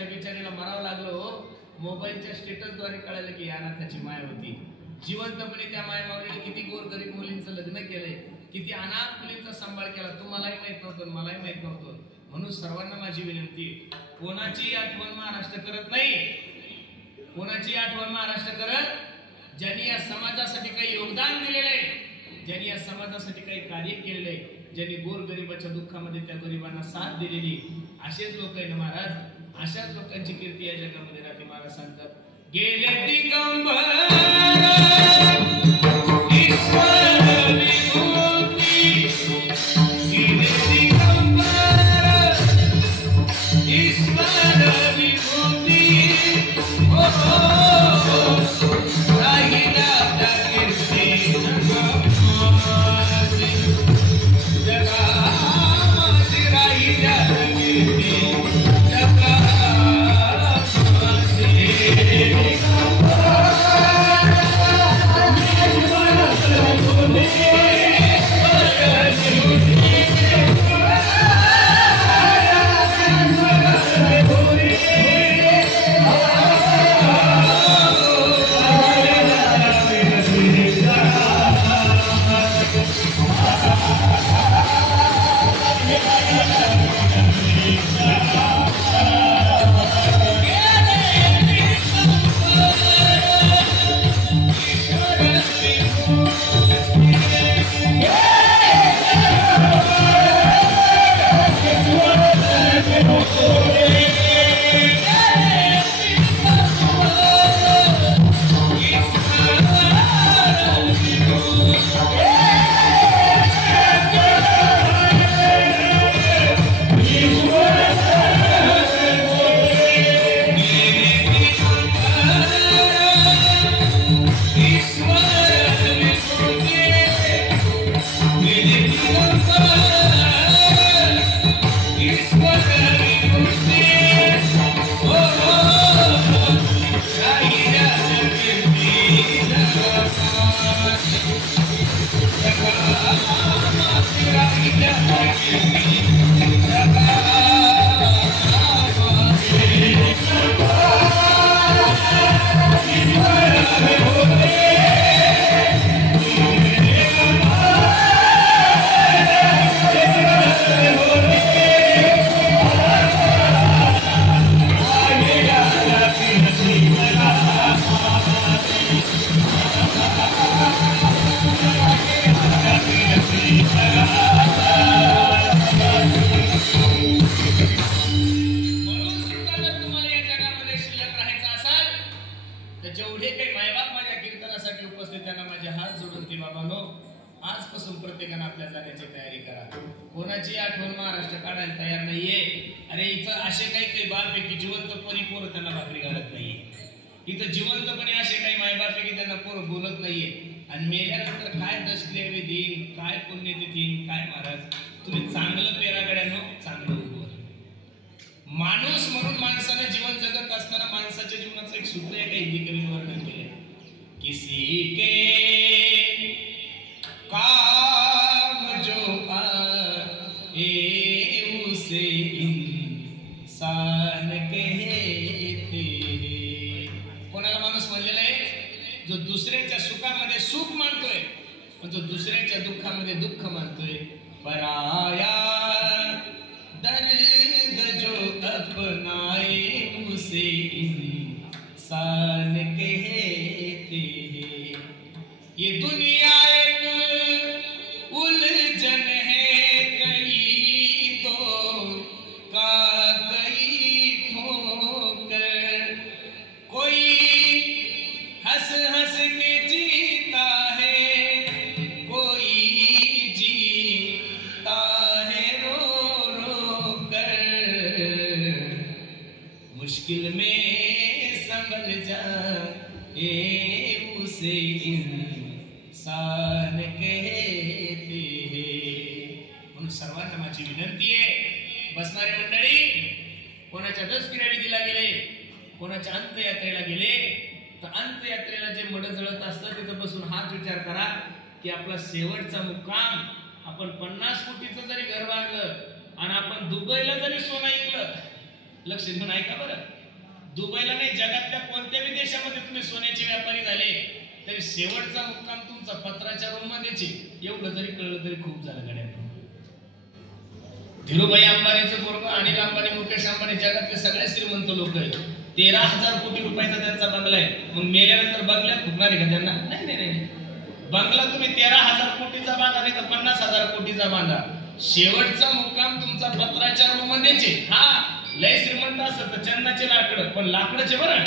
त्या बिचारीला मरावं लागलं हो. मोबाईलच्या स्टेटसद्वारे कळालं की अनाथाची माय होती. जिवंतपणे त्या मायमावळीने किती गोरगरीब मुलींचं लग्न केलंय, किती अनाथ मुलींचा सांभाळ केला. तुम्हालाही माहित नव्हतं, मलाही माहित नव्हतं. म्हणून सर्वांना माझी विनंती, कोणाची आठवण महाराष्ट्र करत नाही, कोणाची आठवण महाराष्ट्र करत, ज्यांनी या समाजासाठी काही योगदान दिलेलं आहे, ज्यांनी या समाजासाठी काही कार्य केलेलं आहे, ज्यांनी गोरगरिबाच्या दुःखामध्ये त्या गरिबांना साथ दिलेली, असेच लोक आहे ना महाराज. अशाच लोकांची कीर्ती या जगामध्ये राहते. महाराज सांगतात, गेले दिगंबर ईश्वर विभूती, गेले दिगंबर ईश्वर विभूती, ओ राहिला त्या कीर्ती जगामध्ये, जगामध्ये राहिल्या त्या कीर्ती कोणाची आठवण महाराष्ट्र काढायला तयार नाहीये. अरे इथं असे काही बाप आहे की जिवंत परिपोर त्यांना भाकरी घालत नाहीये. इथं जिवंतपणे असे काही मायबाप आहे की त्यांना पोर बोलत नाहीये. आणि मेल्यानंतर काय दशक्रिया देईन, काय पुण्यतिथी, काय महाराज. तुम्ही चांगलं पेरागड्यानो चांगलं उभं. माणूस म्हणून माणसानं जीवन जगत असताना माणसाच्या जीवनाचं एक सूत्र आहे, काही हिंदी कवीने वर्णन केलंय. किसी के काम जो उसे इंसान कहते हैं. कोणाला माणूस म्हणलेला आहे, जो दुसऱ्याच्या सुखामध्ये सुख मानतोय, पण जो दुसऱ्याच्या दुःखामध्ये दुःख मानतोय. पराया दर्द जो अपनाए उसे इंसान कहते हैं. ये दुनिया एक उलझन है, कहीं तो का कहीं ठोकर. कोई हंस हंस के जीता है, कोई जीता है रो रो कर. मुश्किल में संभल जाए उसे इंसान कहते हैं. म्हणून सर्वांना माझी विनंती आहे, बसणारे मंडळी, कोणाच्या दशक्रिया विधीला गेले, कोणाच्या अंत्ययात्रेला गेले, तर अंत्ययात्रेला जे मड जळत असतं तिथं बसून हाच विचार करा की आपला शेवटचा मुक्काम, आपण 50 कोटीचं जरी घर बांधलं आणि आपण दुबईला जरी सोनं ऐकलं लक्ष देऊन ऐका बरं. दुबईला नाही, जगातल्या कोणत्याही देशामध्ये तुम्ही सोन्याचे व्यापारी झाले तरी शेवटचा मुक्काम तुमचा पत्राच्या रूम मध्येच आहे. एवढं जरी कळलं तरी खूप झालं गड्या. धीरूभाई अंबानीचं पोरग, अनिल अंबानी, मुकेश अंबानी जगातले सगळे श्रीमंत लोक आहेत. 13,000 कोटी रुपयाचा त्यांचा बंगला आहे. मग मेल्यानंतर बंगल्यात फुकणार आहे का त्यांना? नाही नाही नाही. बंगला तुम्ही 13,000 कोटीचा बांधा नाही तर 50,000 कोटीचा बांधा, शेवटचा मुक्काम तुमचा पत्राच्या रूम मध्येच आहे. हा लय श्रीमंत असत तर चंदनाचे लाकडं, पण लाकडचे बरं,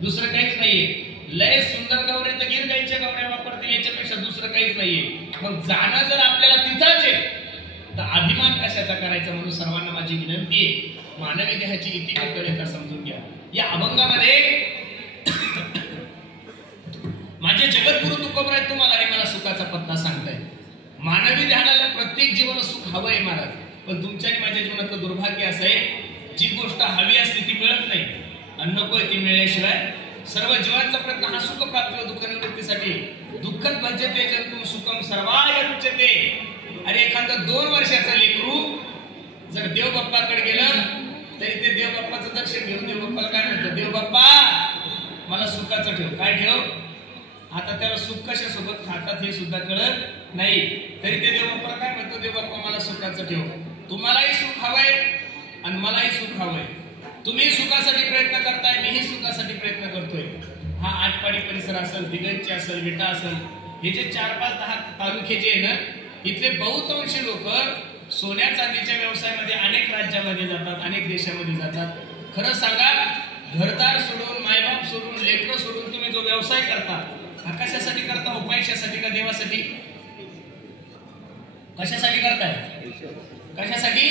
दुसरं काहीच नाहीये. लय सुंदर गवऱ्या तर गिर गाईच्या गवऱ्या वापरतील, याच्यापेक्षा दुसरं काहीच नाहीये. मग जाणं जर आपल्याला तिथंच आहे तर अभिमान कशाचा करायचा, म्हणून सर्वांना माझी विनंती आहे, मानवी देहाची किती कळता समजून घ्या. या अभंगामध्ये माझे जगद्गुरु तुकोबराय तुम्हाला आणि मला सुखाचा पत्ता सांगताय. मानवी ध्यानाला प्रत्येक जीवन सुख हवंय महाराज, पण तुमच्या आणि माझ्या जीवनातलं दुर्भाग्य असं आहे, जी गोष्ट हवी असते ती मिळत नाही आणि नकोय ती मिळल्याशिवाय सर्व जीवांचा प्रयत्न हा सुख प्राप्ती व दुःख निवृत्तीसाठी. दुःखद भज्यते जंतु सुखम सर्वाय रुच्यते. अरे एखादं 2 वर्षाचं लेकरू जर देव बाप्पाकडे गेलं तरी ते देव बाप्पाचं दर्शन घेऊन देव बाप्पाला काय म्हणतं, देव बाप्पा मला सुखाचं ठेव. काय ठेव? आता त्याला सुख कशासोबत खातात हे सुद्धा कळत नाही, तरी ते देव बाप्पाला काय म्हणतो, देव बाप्पा मला सुखाचं ठेव. तुम्हालाही सुख हवंय आणि मलाही सुख हवंय. तुम्ही सुखासाठी प्रयत्न करताय, मीही सुखासाठी प्रयत्न करतोय. हा आटपाडी परिसर असेल, दिगंची असेल, विटा असेल, हे जे 4-5-10 तालुके जे आहे ना, इथले बहुतांशी लोक सोन्या चांदीच्या व्यवसायामध्ये अनेक राज्यामध्ये जातात, अनेक देशामध्ये जातात. खरं सांगा, घरदार सोडून, मायबाप सोडून, लेकरं सोडून तुम्ही जो व्यवसाय करता, हा कशासाठी करता? पैशासाठी का देवासाठी? कशासाठी करताय? कशासाठी?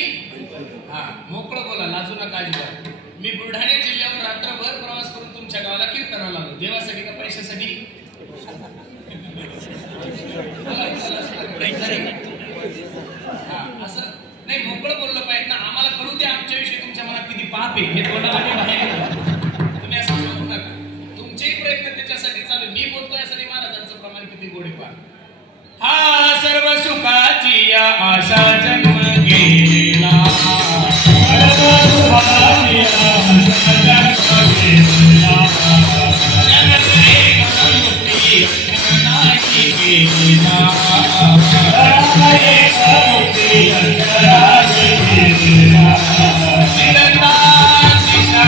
हा मोकळं बोला, लाजू नका अजिबात. मी बुलढाणा जिल्ह्याहून रात्रभर प्रवास करून तुमच्या गावाला कीर्तनाला आलो. देवासाठी का पैशासाठी? हा असं नाही, मोकळं बोललं पाहिजे ना. आम्हाला कळू दे आमच्याविषयी तुमच्या मनात किती पाप आहे, हे तोंडाला बाहेर. तुम्ही असं बोलू नका. तुमचेही प्रयत्न त्याच्यासाठी चालू. मी बोलतोय यासाठी महाराजांचं प्रमाण किती गोडे पहा. हा सर्व सुखाची या आशा जन्म गेला, सर्व सुखाची आशा जन्म गेला, जगते मुक्ती अंतराची गेला, जगते मुक्ती अंतराची गेला, निरंता दिशा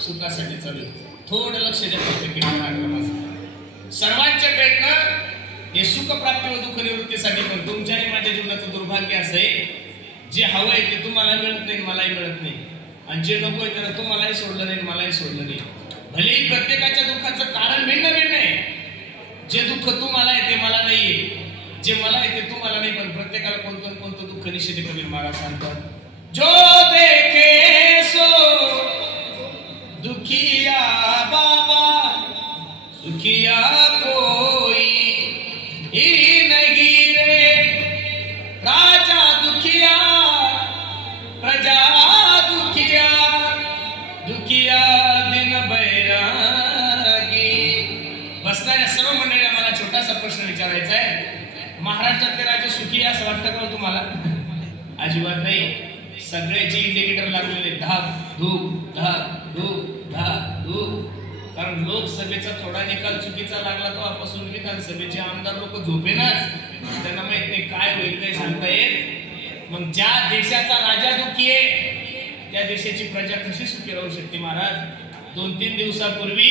सुखासाठी चालू. थोडं लक्ष द्या प्रत्येक सर्वांचे प्रयत्न हे सुख प्राप्ती व दुःख निवृत्तीसाठी. पण तुमच्या आणि माझ्या जीवनाचं दुर्भाग्य असं आहे, जे हवंय ते तुम्हाला मिळत नाही, मलाही मिळत नाही, आणि जे नकोय त्याला तुम्हालाही सोडलं नाही, मलाही सोडलं नाही. भलेही प्रत्येकाच्या दुःखाचं कारण भिन्न भिन्न आहे. जे दुःख तुम्हाला आहे ते मला नाहीये, जे मला आहे ते तुम्हाला नाही, पण प्रत्येकाला कोणतं कोणतं दुःख निश्चित कबीर महाराज सांगतात. जो देखे प्रश्न विचारायचा आहे, महाराष्ट्रातले राज्य सुखी असं वाटतं का तुम्हाला? अजिबात नाही. सगळ्याची इंडिकेटर लागलेले धाक धूक धाक धूक धाक धूक. कारण लोकसभेचा थोडा निकाल चुकीचा लागला तेव्हापासून विधानसभेचे आमदार लोक झोपेनाच. त्यांना माहित नाही काय होईल, काही सांगता येत. मग ज्या देशाचा राजा दुखी आहे त्या देशाची प्रजा कशी सुखी राहू शकते महाराज? 2-3 दिवसापूर्वी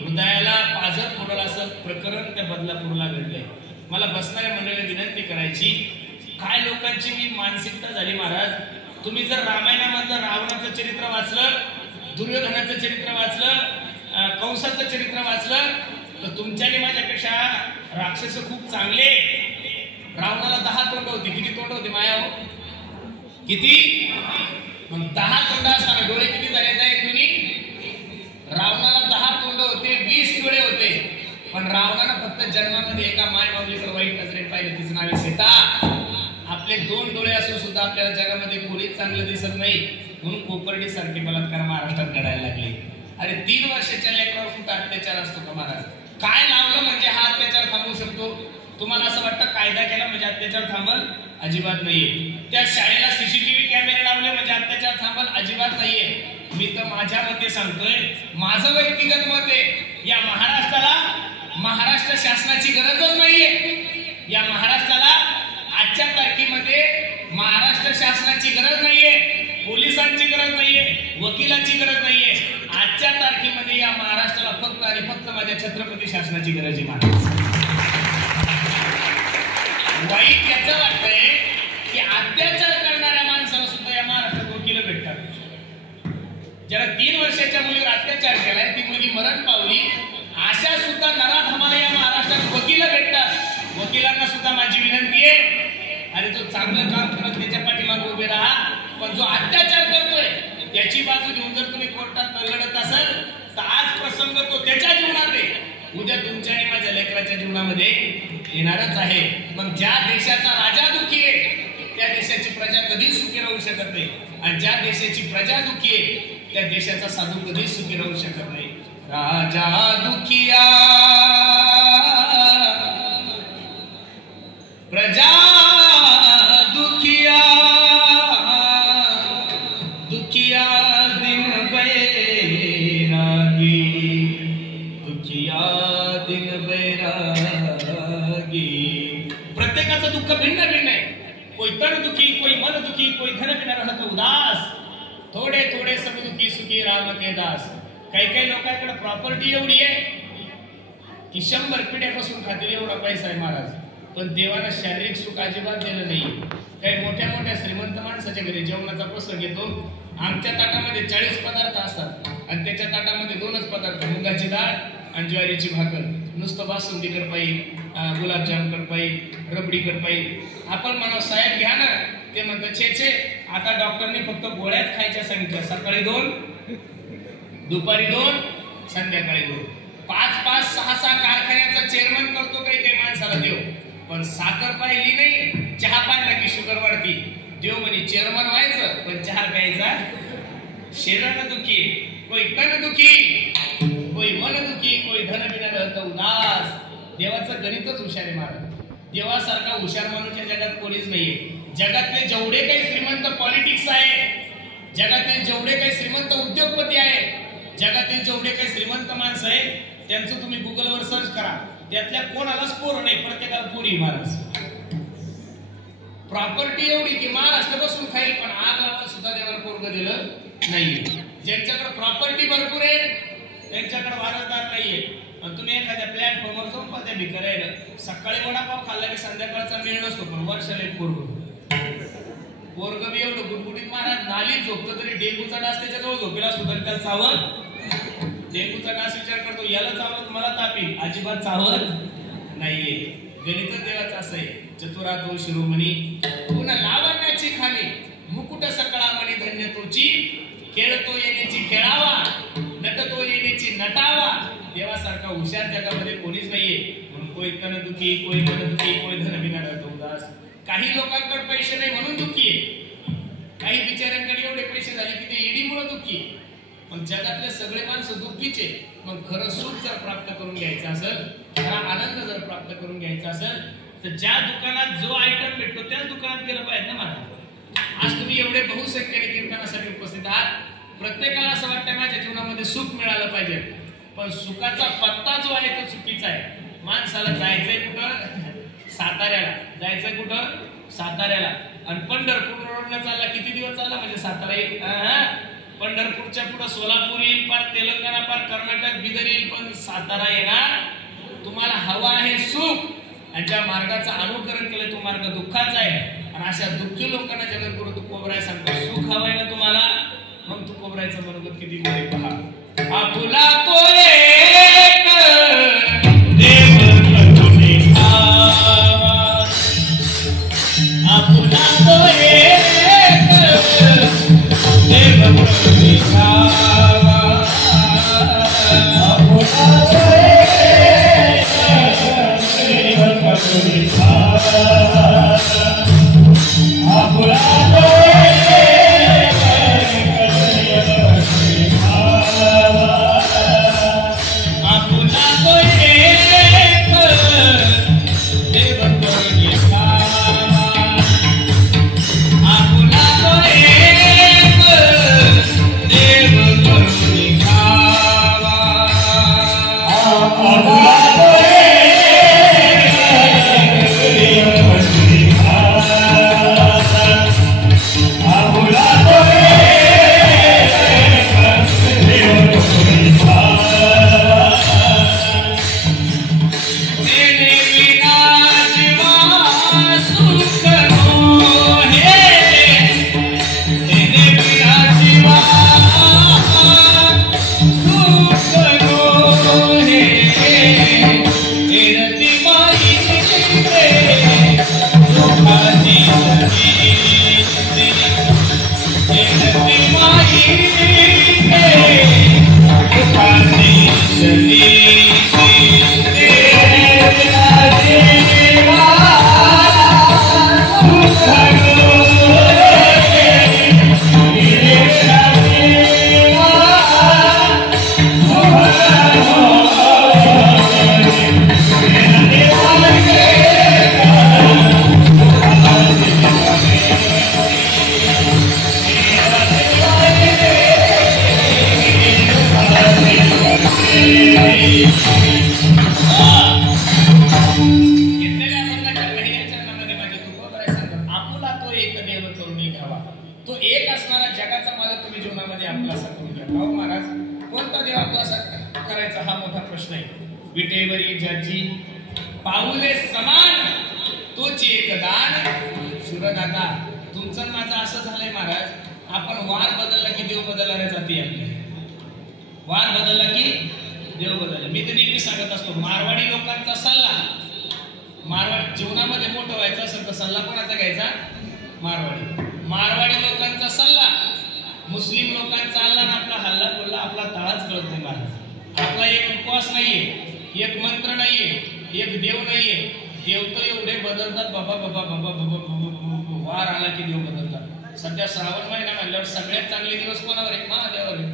हृदयाला पाझर पडलं असं प्रकरण त्या बदलापूरला घडलंय. मला बसणाऱ्या मंडळीला विनंती करायची, काय लोकांची मी मानसिकता झाली महाराज. तुम्ही जर रामायणामधलं रावणाचं चरित्र वाचलं, दुर्योधनाचं चरित्र वाचलं, कंसाचं चरित्र वाचलं तर तुमच्याने माझ्यापेक्षा राक्षस खूप चांगले. रावणाला 10 तोंड होती. किती तोंड होते माया हो? किती? मग 10 तोंड असताना डोळे किती झाले आहेत तुम्ही? रावणाला 10 तोंड होते, 20 डोळे होते. पण रावणानं फक्त जन्मामध्ये एका माय माऊलीकडे वाईट नजरेत पाहिले, तिचं नाव आहे सीता. आपले 2 डोळे असून सुद्धा आपल्याला जगामध्ये कोणीच चांगलं दिसत नाही, म्हणून कोपर्डी सारखे बलात्कार महाराष्ट्रात घडायला लागले. अरे 3 वर्षाच्या लेकरावर कुठं अत्याचार असतो का महाराज? काय लावलं म्हणजे हा अत्याचार थांबवू शकतो? तुम्हाला असं वाटतं कायदा केला म्हणजे अत्याचार थांबल? अजिबात नाहीये. त्या शाळेला सीसीटीव्ही कॅमेरे लावले म्हणजे अत्याचार थांबल? अजिबात नाहीये. मी तर माझ्या मते सांगतोय, माझं व्यक्तिगत मत आहे, या महाराष्ट्राला महाराष्ट्र शासनाची गरजच नाहीये. या महाराष्ट्राला आजच्या तारखेमध्ये महाराष्ट्र शासनाची गरज नाहीये, पोलिसांची गरज नाहीये, वकिलाची गरज नाहीये. आजच्या तारखेमध्ये या महाराष्ट्राला फक्त आणि फक्त माझ्या छत्रपती शासनाची गरज आहे महाराज. वाईट याचं वाटतंय की अत्याचार करणाऱ्या माणसाला सुद्धा या महाराष्ट्रात वकील भेटतात. ज्याला 3 वर्षाच्या मुलीवर अत्याचार केलाय, ती मुलगी मरण पावली, अशा सुद्धा नरात आम्हाला या महाराष्ट्रात वकील भेटतात. वकिलांना सुद्धा माझी विनंती आहे, अरे जो चांगलं काम करत त्याच्या पाठीमागे उभे राहा, पण जो अत्याचार करतोय त्याची बाजू घेऊन जर तुम्ही कोर्टात लढत असाल तर आज प्रसंग तो त्याच्या जीवनात आहे, उद्या तुमच्या आणि माझ्या लेकराच्या जीवनामध्ये येणारच आहे. मग ज्या देशाचा राजा दुखी आहे त्या देशाची प्रजा कधीच सुखी राहू शकत नाही, आणि ज्या देशाची प्रजा दुखी आहे त्या देशाचा साधू कधीच सुखी राहू शकत नाही. राजा दुखिया प्रजा दुखिया, दुखिया दिन बैरागी, दुखिया दिन बैरागी. प्रत्येकाचं दुःख भिन्न भिन्न आहे. कोई तन दुखी, कोई मन दुखी, कोई धन बिना रहत उदास, थोडे थोडे सब दुखी सुखी राम के दास. काही काही लोकांकडे प्रॉपर्टी एवढी आहे की 100 पिढ्यापासून खातील एवढा पैसा आहे महाराज, पण देवाला शारीरिक सुख अजिबात दिलं नाही. काही मोठ्या मोठ्या श्रीमंत माणसाच्या घरी जेवणाचा प्रसंग येतो, आमच्या ताटामध्ये 40 पदार्थ असतात आणि त्याच्या ताटामध्ये 2च पदार्थ, मुगाची डाळ आणि ज्वारीची भाकर. नुसतं बासुंदी करपाई, गुलाबजाम करपाई, रबडी करपाई. आपण म्हणा साहेब घ्या ना, ते म्हणतात छे छे, आता डॉक्टरने फक्त गोळ्यात खायच्या सांगितल्या, सकाळी 2, दुपारी 2, संध्याकाळी 2. 5-5, 6-6 कारखान्याचा चेअरमन करतो काही काही माणसाला देव, पण साखर पाहिली नाही, चहा पाहिला की शुगर वाढती. देव म्हणे चेअरमन व्हायचं पण चहा प्यायचा. शरीरानं दुखी, कोई तन दुखी, कोई मन दुखी, कोई धन बिना रहत उदास. देवाचं गणितच हुशार आहे महाराज. देवासारखा हुशार माणूस या जगात कोणीच नाहीये. जगातले जेवढे काही श्रीमंत पॉलिटिक्स आहे, जगातील जेवढे काही श्रीमंत उद्योगपती आहे, जगातील जेवढे काही श्रीमंत माणसं आहे, त्यांचं तुम्ही गुगलवर सर्च करा, त्यातल्या कोणालाच पोर नाही, प्रत्येकाला पोरी महाराज. प्रॉपर्टी एवढी की महाराष्ट्र बसून खाईल, पण आग लावायला सुद्धा देवाला पोरग दिलं नाहीये. ज्यांच्याकडे प्रॉपर्टी भरपूर आहे त्यांच्याकडे वारसदार नाहीये. आणि तुम्ही एखाद्या प्लॅटफॉर्मवर जाऊन पाहता भिकाऱ्याला सकाळी वडापाव खाल्ला की संध्याकाळचा मेळ नसतो, पण वर्षाला एक पोरग बी एवढं गुटगुटीत महाराज नाली झोपतो तरी डेंगूचा डास त्याच्याजवळ झोपेला सुद्धा त्याला चावत. डेंगूचा डास विचार करतो याला चावत मला तापी, अजिबात चावत नाहीये. गणित देवाचं असं आहे, चतुरातो शिरोमणी पुन्हा लावण्याची खाणे, मुकुट सकळा मणी धन्य तोची, खेळतो येण्याची खेळावा, नटतो येण्याची नटावा. देवासारखा हुशार जगामध्ये कोणीच नाहीये. म्हणून कोई तन दुखी, कोई मन दुखी, कोई धन बिना रहत उदास. काही लोकांकडे पैसे नाही म्हणून दुखी आहे, काही बिचाऱ्यांकडे एवढे पैसे झाले की ते ईडीमुळे दुखी आहे. मग जगातले सगळे माणसं दुःखीचे. मग खरं सुख जर प्राप्त करून घ्यायचं असेल, खरा आनंद जर प्राप्त करून घ्यायचा असेल, तर ज्या दुकानात जो आयटम भेटतो त्याच दुकानात गेलं पाहिजे ना महाराज. आज तुम्ही एवढे बहुसंख्येने कीर्तनासाठी उपस्थित आहात. प्रत्येकाला असं वाटतं माझ्या जीवनामध्ये सुख मिळालं पाहिजे, पण सुखाचा पत्ता जो आहे तो चुकीचा आहे. माणसाला जायचंय कुठं? साताऱ्याला. जायचंय कुठं? साताऱ्याला. आणि पंढरपूर रोडला चालला, किती दिवस चालला म्हणजे सातारा येईल? पंढरपूरच्या पुढे सोलापूर येईल, पार तेलंगणा, पार कर्नाटक, बिदर येईल, पण सातारा येणार. तुम्हाला हवा आहे सुख, आणि ज्या मार्गाचं अनुकरण केलं तो मार्ग दुःखाचा आहे. आणि अशा दुःखी लोकांना जगद्गुरु तुकोबराय सांगतो, सुख हवंय ना तुम्हाला, मग तुकोबरायचं मनोगत किती गोडे पहा. आपुला तो एक देव करुणी भावा, आपुला तो एक देव करुणी भावा, आपुला तो एक देव करुणी भावा, आपुला तो विटेवरी ज्याची पाऊले समान तोच एक दान सुरदाता. तुमचं माझं असं झालंय महाराज, आपण वार बदलला की देव बदलणाऱ्या जाती आपल्या. वार बदलला की देव बदलला. मी तर नेहमी सांगत असतो, मारवाडी लोकांचा सल्ला, मारवाडी जीवनामध्ये मोठं व्हायचं असेल तर सल्ला कोणाचा घ्यायचा? मारवाडी लोकांचा सल्ला. मुस्लिम लोकांचा अल्ला ना आपला हल्ला बोलला, आपला ताळाच कळत नाही महाराज. आपला एक उपवास नाहीये, एक मंत्र नाहीये, एक देव नाहीये. देव तर एवढे बदलतात बाबा बाबा बाबा बाबा बाबा, वार आला की देव बदलतात. सध्या श्रावण महिना म्हणल्यावर सगळ्यात चांगले दिवस कोणावर आहेत? महादेवावर आहे.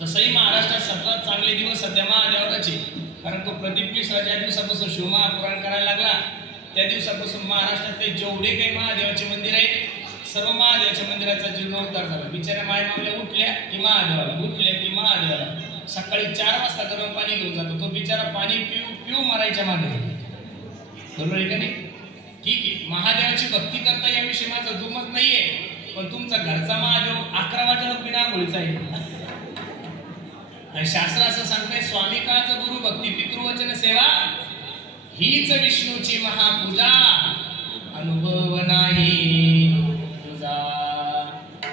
तसंही महाराष्ट्रात सर्वात चांगले दिवस सध्या महादेवाचे, कारण तो प्रदीप मिश्रा ज्या दिवसापासून शिवमहापुराण करायला लागला त्या दिवसापासून महाराष्ट्रातले जेवढे काही महादेवाचे मंदिर आहेत सर्व महादेवाच्या मंदिराचा जीर्णोद्धार झाला. बिचाऱ्या मायमावल्या उठल्या की महादेवाला, उठल्या की महादेवाला. सकाळी 4 वाजता गरम पाणी घेऊन जातो तो बिचारा, पाणी पिऊ पिऊ मरायच्या मागे. बरोबर आहे का नाही? ठीक आहे, महादेवाची भक्ती करता याविषयी माझं दुमत नाहीये, पण तुमचा घरचा महादेव 11 वाजेला बिना आंघोळीचा आहे. आणि शास्त्र असं सांगतंय, स्वामी काच गुरु भक्ती पितृवचन सेवा हीच विष्णूची महापूजा, अनुभव नाही तुझा.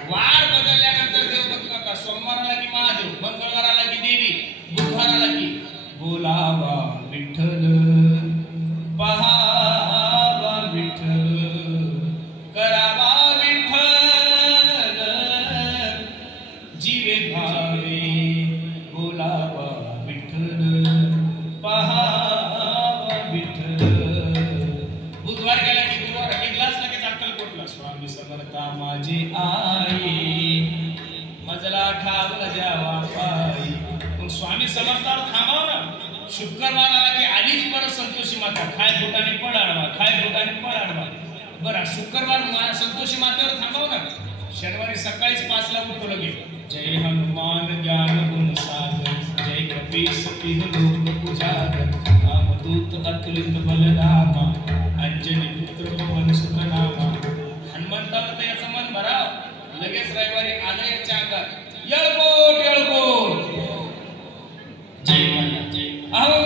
वार बदलल्यानंतर देव बघू नका. सोमवाराला की महादेव, मंगळवाराला की देवी, बुधवाराला की बोलावा विठ्ठल, पहावा विठ्ठल, करावा विठ्ठल, जीवे भावे बोलावा विठ्ठल, पहावा विठ्ठल. बुधवार गेला की गुरुवार निघलाच लगेच अक्कलकोटला. स्वामी समर्थावर थांबाव ना. शुक्रवार आला की आलीच परत संतोषी माता, खाय पोटाने पड आडवा, खाय पोटाने पड आडवा. बरं शुक्रवार संतोषी मातेवर थांबाव ना. शनिवारी सकाळीच 5 ला उठतो लगे. जय हनुमान ज्ञान गुण सागर, जय कपीस तिह लोक पूजागर, रामदूत अतुलित बलधामा, अंजनी पुत्र पवन सुत नामा. हनुमंतावर तर याचं मन भराव. लगेच रविवारी आलं याच्या अंगात येळकोट येळकोट. जय मल्हार जय अहो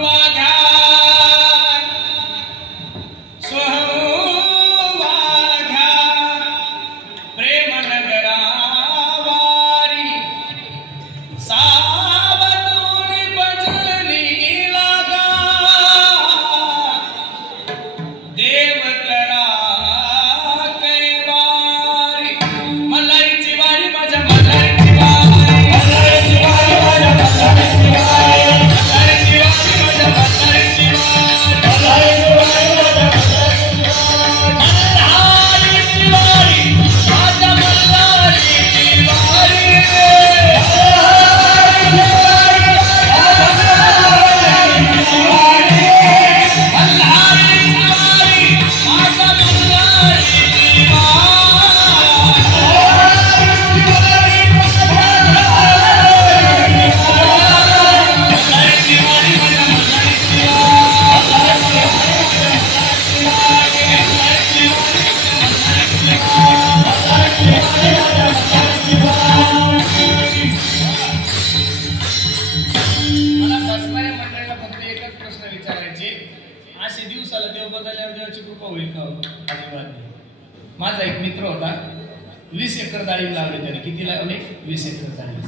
माझा एक मित्र होता, 20 एकर डाळिंब लावले त्याने. किती लावले? 20 एकर डाळिंब.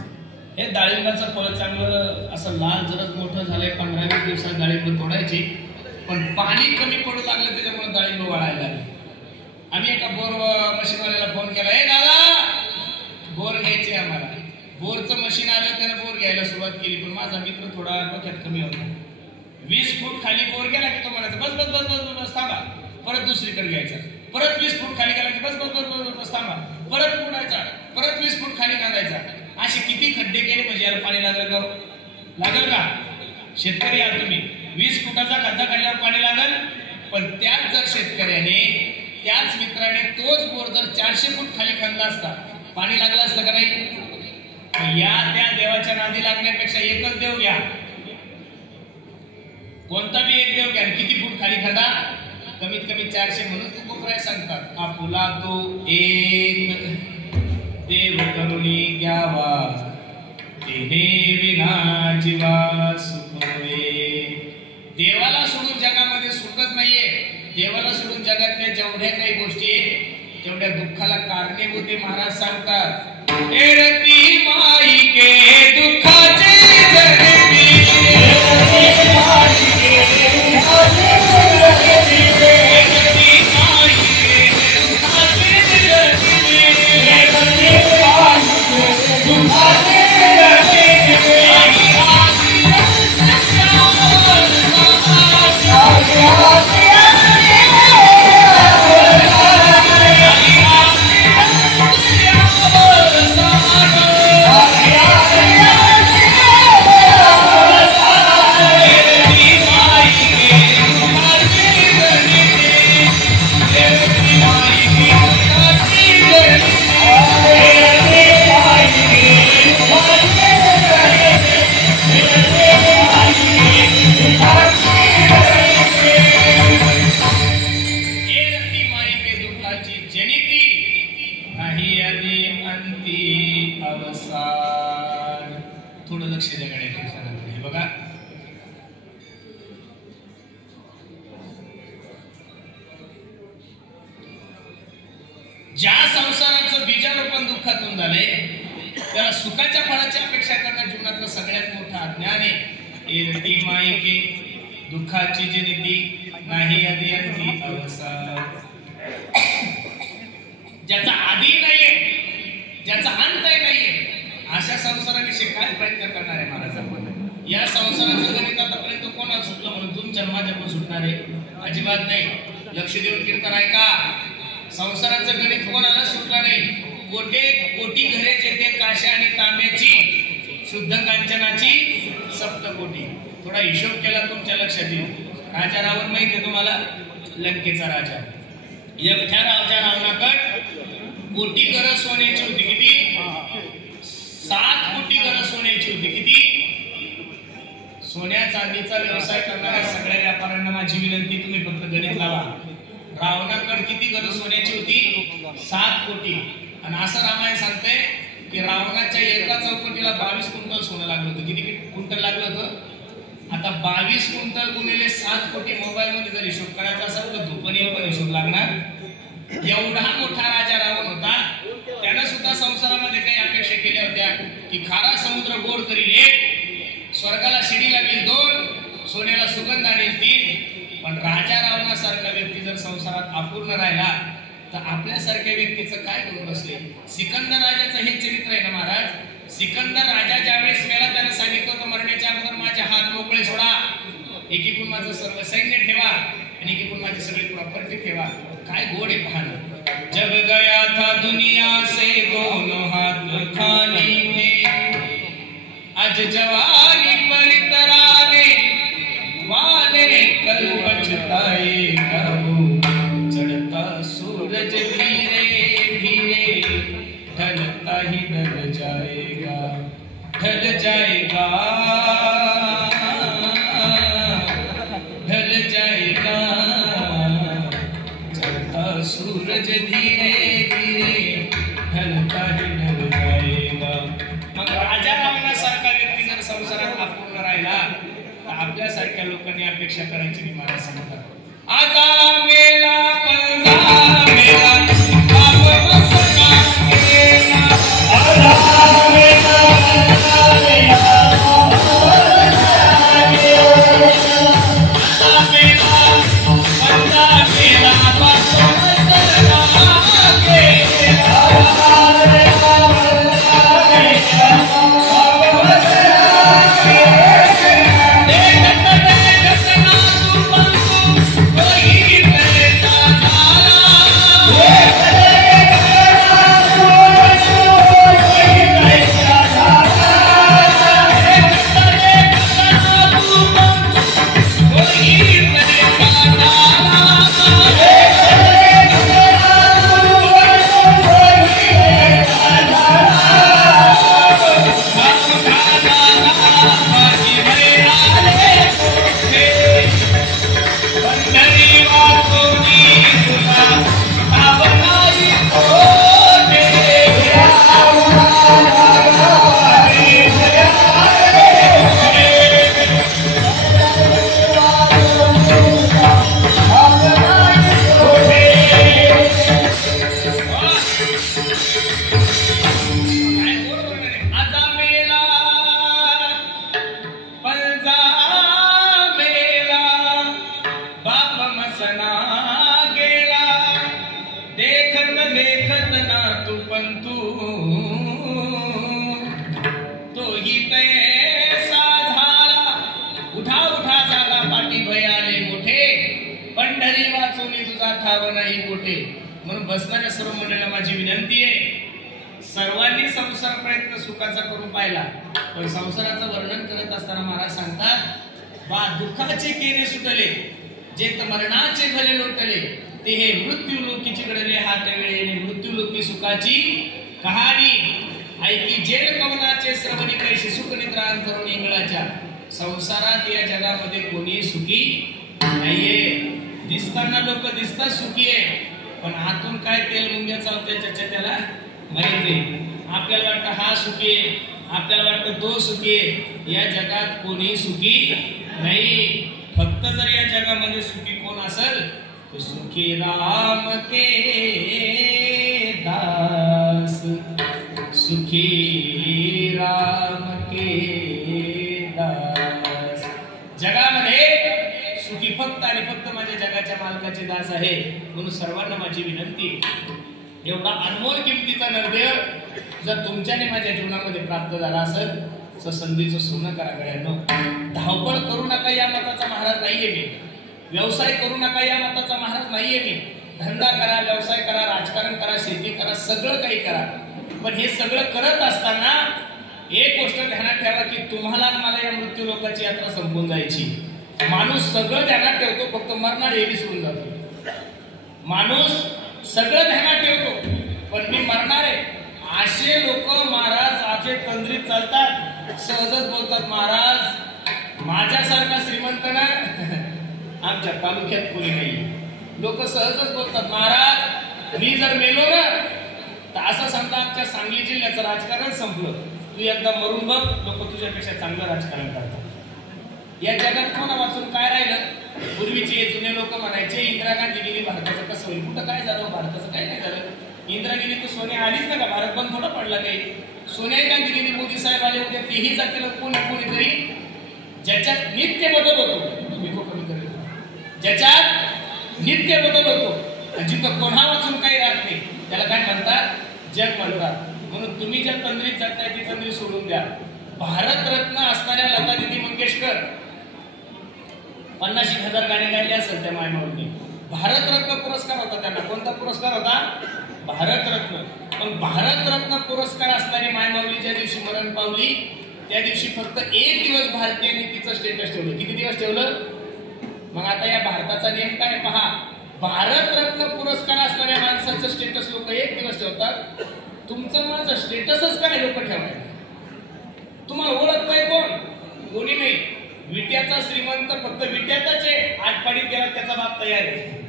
हे डाळिंबाचं फळ चांगलं असं लाल जरद मोठं झालंय. 15-20 दिवसात डाळिंब तोडायची, पण पाणी कमी पडू लागलं त्याच्यामुळे डाळिंब वाळायला लागले. आम्ही एका बोर मशीनवाल्याला फोन केला, हे दादा बोर घ्यायचे आम्हाला. बोरचं मशीन आलं, त्यानं बोर घ्यायला सुरुवात केली. पण माझा मित्र थोडा डोक्यात कमी होता. 20 फूट खाली बोर गेला की तो म्हणायचा बस बस बस बस बस थांबा, परत दुसरीकडे घ्यायचा. परत 20 फूट खाली गेला की बस बस बस बस बस थांबा, परत बुडायचा, परत 20 फूट खाली काढायचा. असे किती खड्डे केले म्हणजे याला पाणी लागेल का? लागेल का? शेतकरी आहात तुम्ही, 20 फुटाचा खड्डा काढल्यावर पाणी लागेल. पण त्याच जर शेतकऱ्याने, त्याच मित्राने तोच बोर जर 400 फूट खाली खणला असता, पाणी लागलं असतं का नाही? या त्या देवाच्या नादी लागण्यापेक्षा एकच देव घ्या, कोणता बी एक देव घ्या. किती फूट खाली खणा? कमीत कमी 400. म्हणून तुकोबराय सांगतात, आपुला तो एक देव करुणी घ्यावा, तेने विना जीवा सुख होय. देवाला सोडून जगामध्ये सुखच नाहीये. देवाला सोडून जगातल्या जेवढ्या काही गोष्टी तेवढ्या दुःखाला कारणीभूत महाराज सांगतात. एरती माई के दुःखाचे जगती, एरती माई के दुःखाचे जगती, एरती माई के दुःखाचे जगती, एरती माई के दुःखाचे ज्या संसाराचं बीजारोपण दुःखातून झाले त्याला सुखाच्या फळाची अपेक्षा करणं जीवनातलं सगळ्यात मोठं अज्ञान आहे. एरती मायके दुःखाची जनिती नाही आदी अवसार. ज्याचा आधी नाहीये, ज्याचा अंतही नाहीये, अशा संसाराविषयी काय प्रयत्न करणार आहे महाराज आपण? या संसाराचं गणित आतापर्यंत कोणाला सुटलं म्हणून तुमच्या माझ्या पण सुटणार आहे? अजिबात नाही. लक्ष देऊन कीर्तन ऐका. संसाराचं गणित कोणाला सुटलं नाही. कोटी घरे जेथे काश्या आणि तांब्याची, शुद्ध कांचनाची सप्तकोटी. थोडा हिशोब केला तुमच्या लक्षात येईल. राजा रावण माहिती आहे तुम्हाला, लंकेचा राजा. एकट्या राजा रावणाकड कोटी गरज सोन्याची होती. किती? 7 कोटी गरज सोन्याची होती. किती? सोन्या चांदीचा व्यवसाय करणाऱ्या सगळ्या व्यापाऱ्यांना माझी विनंती, तुम्ही फक्त गणित लावा. रावणाकड किती गरज सोन्याची होती? 7 कोटी. आणि असं रामायण सांगते की रावणाच्या एका चौकटीला 22 क्विंटल सोनं लागलं होतं. किती क्विंटल लागलं होतं? आता 22 क्विंटल गुणिले 7 कोटी. मोबाईल मध्ये जर हिशोब करायचा असेल तर धुपणीवर पण हिशोब लागणार. एवढा मोठा राजा रावण होता. त्यानं सुद्धा संसारामध्ये काही अपेक्षा केल्या होत्या की खारा समुद्र गोड करील 1, स्वर्गाला शिडी लागेल 2, सोन्याला सुगंध आणेल 3. पण राजा रावणासारखा व्यक्ती जर संसारात अपूर्ण राहिला तर आपल्यासारख्या व्यक्तीचं काय करून बसले. सिकंदर राजाचं हे चरित्र आहे ना महाराज. सिकंदर राजा ज्यावेळेस मेला त्याने सांगितलं होतं मरण्याच्या अगोदर माझे हात मोकळे सोडा, एकीकडून माझं सर्व सैन्य ठेवा आणि एकीकडून माझी सगळी प्रॉपर्टी ठेवा. काय गोड आहे पाहणं. जब गया था दुनिया से दोनों हाथ खाली थे, आज जवानी पर तराने वाले कल पछताएगा वो, चढ़ता सूरज धीरे धीरे ढलता ही ढल जाएगा, ढल जाएगा, ढल जाएगा, चढ़ता सूरज धीरे धीरे ढलता ही ढल जाएगा. मग राजा रावणासारखा व्यक्ती जर संसारात अपूर्ण राहिला तर आपल्यासारख्या लोकांनी अपेक्षा करायची मी मला सांगतात. आजा मेला पंजा मेला बाबा सका गेला, आजा मेला पंजा मेला बाबा सका गेला, आजा मेला पंजा मेला बाबा सका गेला, आजा मेला म्हणून बसणाऱ्या सर्व मंडळीला माझी विनंती आहे, सर्वांनी संसार प्रयत्न सुखाचा करून पाहिला, पण संसाराचं वर्णन करत असताना महाराज सांगतात वा दुःखाचे केने सुटले, जे मरणाचे भले लोटले, ते हे मृत्यू लोकीची घडले हात वेळेने, मृत्यू लोकी सुखाची कहाणी ऐकी जेल कवनाचे श्रवणी कैशी सुख निद्रा अंतरुण इंगळाच्या. संसारात या जगामध्ये कोणी सुखी नाहीये. दिसताना लोक दिसतात सुखी आहे, पण आतून काय तेल मुंग्या चावते त्याला माहिती. आपल्याला वाटतं हा सुखी आहे, आपल्याला वाटतं तो सुखी आहे. या जगात कोणी सुखी नाही. फक्त जर या जगामध्ये सुखी कोण असेल तो सुखी राम के दास, सुखी राम के दास. जगामध्ये सुखी फक्त आणि फक्त माझ्या जगाच्या मालकाचे दास आहे. म्हणून सर्वांना माझी विनंती, एवढा अनमोल किमतीचा नरदेव जर तुमच्याने माझ्या जीवनामध्ये प्राप्त झाला असेल तर संधीचं सोनं करा गड्यांनो. धावपळ करू नका या मताचा महाराज नाहीये मी. व्यवसाय करू नका या मताचा महाराज नाहीये मी. धंदा करा, व्यवसाय करा, राजकारण करा, शेती करा, सगळं काही करा. पण हे सगळं करत असताना एक गोष्ट ध्यानात ठेवा की तुम्हाला मला या मृत्यू लोकाची यात्रा संपून जायची. माणूस सगळं ध्यानात ठेवतो, फक्त मरणार हे विसरून जातो. माणूस सगळं ध्यानात ठेवतो पण मी मरणार आहे. असे लोक महाराज असे तंद्रीत चालतात, सहजच बोलतात महाराज माझ्यासारखा श्रीमंत ना आमच्या तालुक्यात कोणी नाही. लोक सहजच बोलतात महाराज मी जर मेलो ना तर असं समजा आमच्या सांगली जिल्ह्याचं राजकारण संपलं. तू एकदा मरून बघ, लोक तुझ्यापेक्षा चांगलं राजकारण करतात. या जगात कोणा वाचून काय राहिलं? पूर्वीचे जुने लोक म्हणायचे इंदिरा गांधी गेली भारताचं कसं होईल. कुठं काय झालं भारताचं? काय नाही झालं. इंदिरा गेली तर सोनिया आलीच ना का? भारत बंद थोडा पडला काही. सोनिया गांधी गेली, मोदी साहेब आले होते, तेही जातील कोणीतरी. ज्याच्यात नित्य बदल होतो, मी कमी करेल, ज्याच्यात नित्य बदल होतो, जिथं कोणा वाचून काही राहत नाही त्याला काय म्हणतात? जग म्हणतात. म्हणून तुम्ही ज्या तंद्रीत जाताय ती तंद्री सोडून द्या. भारतरत्न असणाऱ्या लता दीदी मंगेशकर 50,000 गाणे गायले असेल त्या मायमाऊलीने. भारतरत्न पुरस्कार होता त्यांना. कोणता पुरस्कार होता? भारतरत्न. पण भारतरत्न पुरस्कार असणारी मायमाऊली ज्या दिवशी मरण पावली त्या दिवशी फक्त एक दिवस भारतीयांनी तिचं स्टेटस ठेवलं. किती दिवस ठेवलं? मग आता या भारताचा नेम काय पहा. भारतरत्न पुरस्कार असणाऱ्या माणसाचं स्टेटस लोक एक दिवस ठेवतात. तुमचं माझं स्टेटसच काय लोक ठेवायला? तुम्हाला ओळख नाही कोण? कोणी नाही. विट्याचा श्रीमंत फक्त विट्यातच आहे. आटपाडीत गेला त्याचा बाप तयार आहे.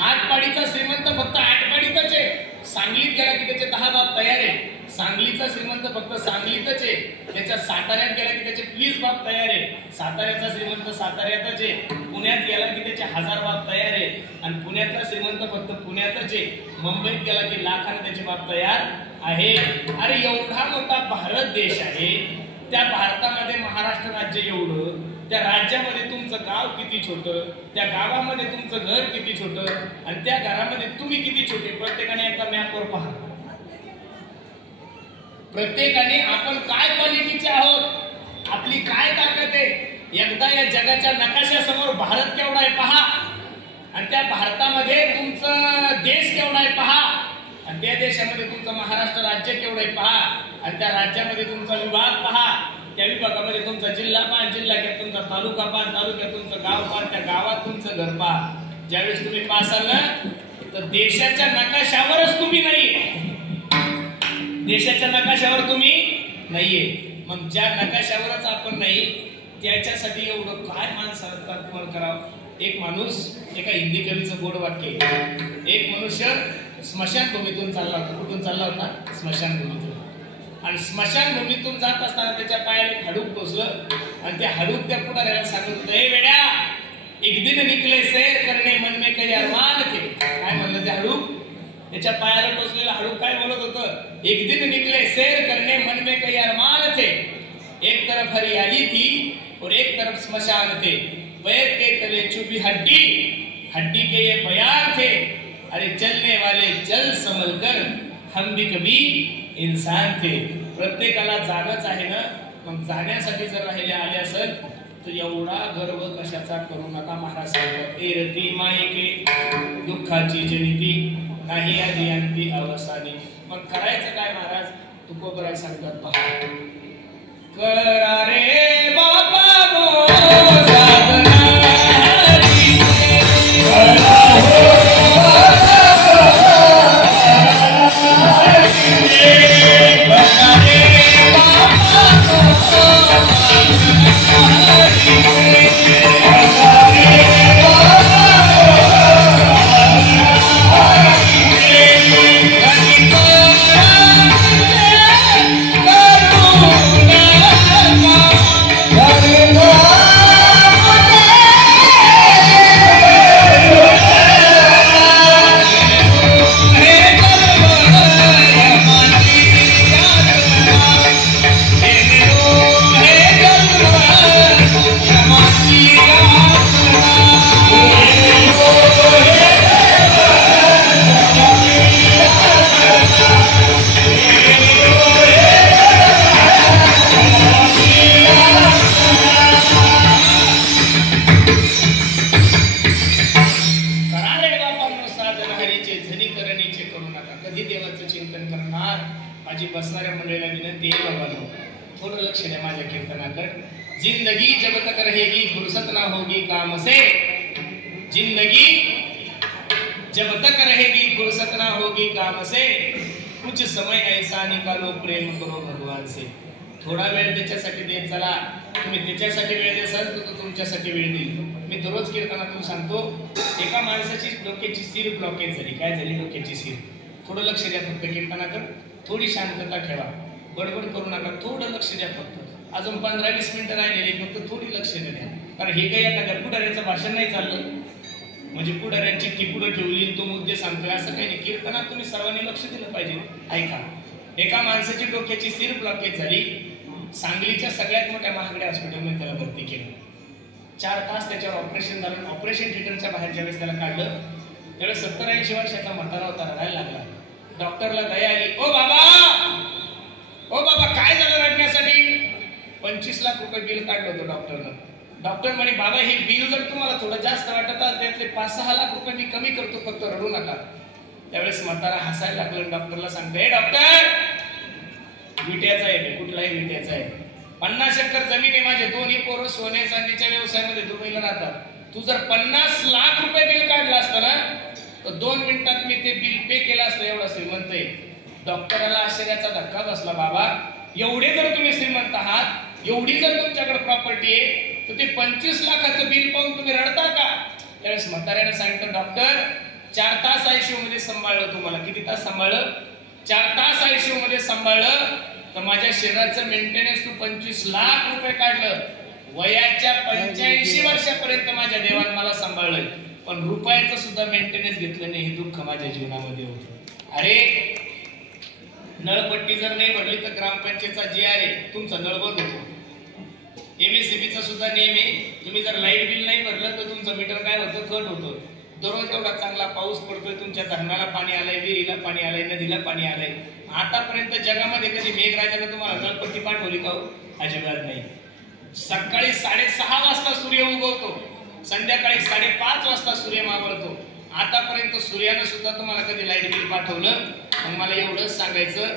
आटपाडीचा श्रीमंत फक्त आटपाडीतच आहे. सांगलीत गेला की त्याचे 10 बाप तयार आहे. सांगलीचा श्रीमंत फक्त सांगलीतच आहे. त्याच्या साताऱ्यात गेला की त्याचे 20 बाप तयार आहे. साताऱ्याचा श्रीमंत साताऱ्यातच आहे. पुण्यात गेला की त्याचे 1000 बाप तयार आहे. आणि पुण्यातला श्रीमंत फक्त पुण्यातच आहे. मुंबईत गेला की लाखाने त्याचे बाप तयार आहे. अरे एवढा मोठा भारत देश आहे. त्या भारतामध्ये महाराष्ट्र राज्य एवढं, त्या राज्यामध्ये तुमचं गाव किती छोटं, त्या गावामध्ये तुमचं घर किती छोटं आणि त्या घरामध्ये तुम्ही किती छोटे. प्रत्येकाने एकदा मॅपवर पहा. प्रत्येकाने आपण काय क्वालिटीचे आहोत, आपली काय ताकद आहे. एकदा या जगाच्या नकाशासमोर भारत केवढा आहे पहा आणि त्या भारतामध्ये तुमचं देश केवढा आहे पहा आणि त्या देशामध्ये तुमचं महाराष्ट्र राज्य केवढं आहे पहा आणि त्या राज्यामध्ये तुमचा विभाग पहा. त्या विभागामध्ये तुमचा जिल्हा पहा, जिल्ह्यात तुमचा तालुका पहा, तालुक्यात तुमचं गाव पहा, त्या गावात तुमचं घर पहा. ज्यावेळेस तुम्ही पासाल ना तर देशाच्या नकाशावरच तुम्ही नाहीये. देशाच्या नकाशावर तुम्ही नाहीये. मग ज्या नकाशावरच आपण नाही त्याच्यासाठी एवढं काय माणसाला करावं. एक माणूस, एका हिंदी कवीचं गोड वाक्य, एक मनुष्य स्मशानभूमीतून चालला होता. कुठून चालला होता? स्मशानभूमीतून. आणि स्मशानभूमीतून जात असताना त्याच्या पायाला एक हाडूक टोचलं आणि त्या हाडूक त्या पुढाऱ्याला सांगत होतं, हे वेड्या, एक दिन निकले सैर करणे मन में काही अरमान थे. काय म्हणलं ते हाडूक? त्याच्या पायाला टोचलेलं हाडूक काय बोलत होतं? एक दिन निकले सैर करणे मन में काही अरमान थे. एक तरफ हरियाली थी और एक तरफ स्मशान थे. पैर के तले छुपी हड्डी, हड्डी के ये बयान थे. अरे चलने वाले चल संभल कर, हम भी कभी इंसान थे. प्रत्येकाला जाणंच आहे ना. मग जाण्यासाठी जर राहिले आले असेल तर एवढा गर्व कशाचा करू नका. महाराज सांगतात, एरती मायके दुःखाची जनिती नाही आधी अंती अवसानी. मग करायचं काय महाराज? तुकोबराय सांगतात पहा, करा रे बाबा गो साधना हरी, करा हो बसणाऱ्या मंडळीला विनंती आहे बाबांनो, थोडं लक्ष द्या माझ्या कीर्तनाकडे. जिंदगी जब तक रहेगी फुर्सत ना होगी काम से, जिंदगी जब तक रहेगी फुर्सत ना होगी काम से, कुछ समय ऐसा निकालो प्रेम करो भगवान से. थोडा वेळ त्याच्यासाठी देत चला. तुम्ही त्याच्यासाठी वेळ देसाल तर तो तुमच्यासाठी वेळ देईल. मी दररोज कीर्तनातून सांगतो, एका माणसाची डोक्याची सीर ब्लॉकेज झाली. काय झाली? डोक्याची सीर. थोडं लक्ष द्या फक्त कीर्तनाकडे. थोडी शांतता ठेवा, बडबड करू नका, थोडं लक्ष द्या फक्त. अजून 15-20 मिनिटं राहिलेली, फक्त थोडी लक्ष द्या. कारण हे काही एखाद्या पुढाऱ्याचं भाषण नाही चाललं म्हणजे पुढाऱ्यांची टिपुडं ठेवली तो मुद्दे सांगतोय असं काही नाही. कीर्तनात तुम्ही सर्वांनी लक्ष दिलं पाहिजे. ऐका, एका माणसाची डोक्याची सीर ब्लॉकेज झाली. सांगलीच्या सगळ्यात मोठ्या महागड्या हॉस्पिटलमध्ये त्याला भरती केलं. 4 तास त्याच्यावर ऑपरेशन झालं. ऑपरेशन थिएटरच्या बाहेर ज्यावेळेस त्याला काढलं त्यावेळेस 70-80 वर्षाचा म्हातारा होता, रडायला लागला. डॉक्टरला दया आली. ओ बाबा काय झालं रडण्यासाठी? 25 लाख रुपये बिल काढलं होतं डॉक्टरनं. डॉक्टर म्हणे बाबा हे बिल जर तुम्हाला थोडं जास्त वाटत असेल त्यातले 5-6 लाख रुपये मी कमी करतो, फक्त रडू नका. त्यावेळेस म्हातारा हसायला लागलं. डॉक्टरला सांगते, डॉक्टर विट्याचा आहे, कुठलाही विट्याचा आहे, 50 एकर जमीन आहे, माझे 2 पोरं सोने चांदीच्या व्यवसायामध्ये दुबईला राहतात. तू जर 50 लाख रुपये बिल काढलं असतं ना तर 2 मिनिटात मी ते बिल पे केलं असतं. एवढा श्रीमंत आहे. डॉक्टराला आश्चर्याचा धक्का बसला. बाबा एवढे जर तुम्ही श्रीमंत आहात, एवढी जर तुमच्याकडे प्रॉपर्टी आहे तर ते 25 लाखाचं बिल पाहून तुम्ही रडता का? त्यावेळेस म्हाताऱ्याने सांगितलं, डॉक्टर 4 तास आयसीयू मध्ये सांभाळलं तुम्हाला. किती तास सांभाळलं? 4 तास आयसीयू मध्ये सांभाळलं तर माझ्या शरीराचं मेंटेनन्स तू 25 लाख रुपये काढलं. वयाच्या 85 वर्षापर्यंत माझ्या देवाने मला सांभाळलंय, पण रुपयाचं सुद्धा मेंटेनन्स घेतलं नाही. हे दुःख माझ्या जीवनामध्ये होतं. अरे नळपट्टी जर नाही भरली तर ग्रामपंचायतचा GR आहे, तुमचा नळ बंद होतो. MSCBचा सुद्धा नियम आहे, तुम्ही जर लाईट बिल नाही भरलं तर तुमचं मीटर काय होतं? कट होतं. दररोज एवढा चांगला पाऊस पडतोय, तुमच्या धरणाला पाणी आलंय, विहिरीला पाणी आलंय, नदीला पाणी आलंय. आतापर्यंत जगामध्ये कधी मेघराजाने तुम्हाला नळपट्टी पाठवली का? अजिबात नाही. सकाळी 6:30 वाजता सूर्य उगवतो, संध्याकाळी 5:30 वाजता सूर्य मावळतो. आतापर्यंत सूर्यानं सुद्धा तुम्हाला कधी लाईट बिल पाठवलं? मग मला एवढंच सांगायचं,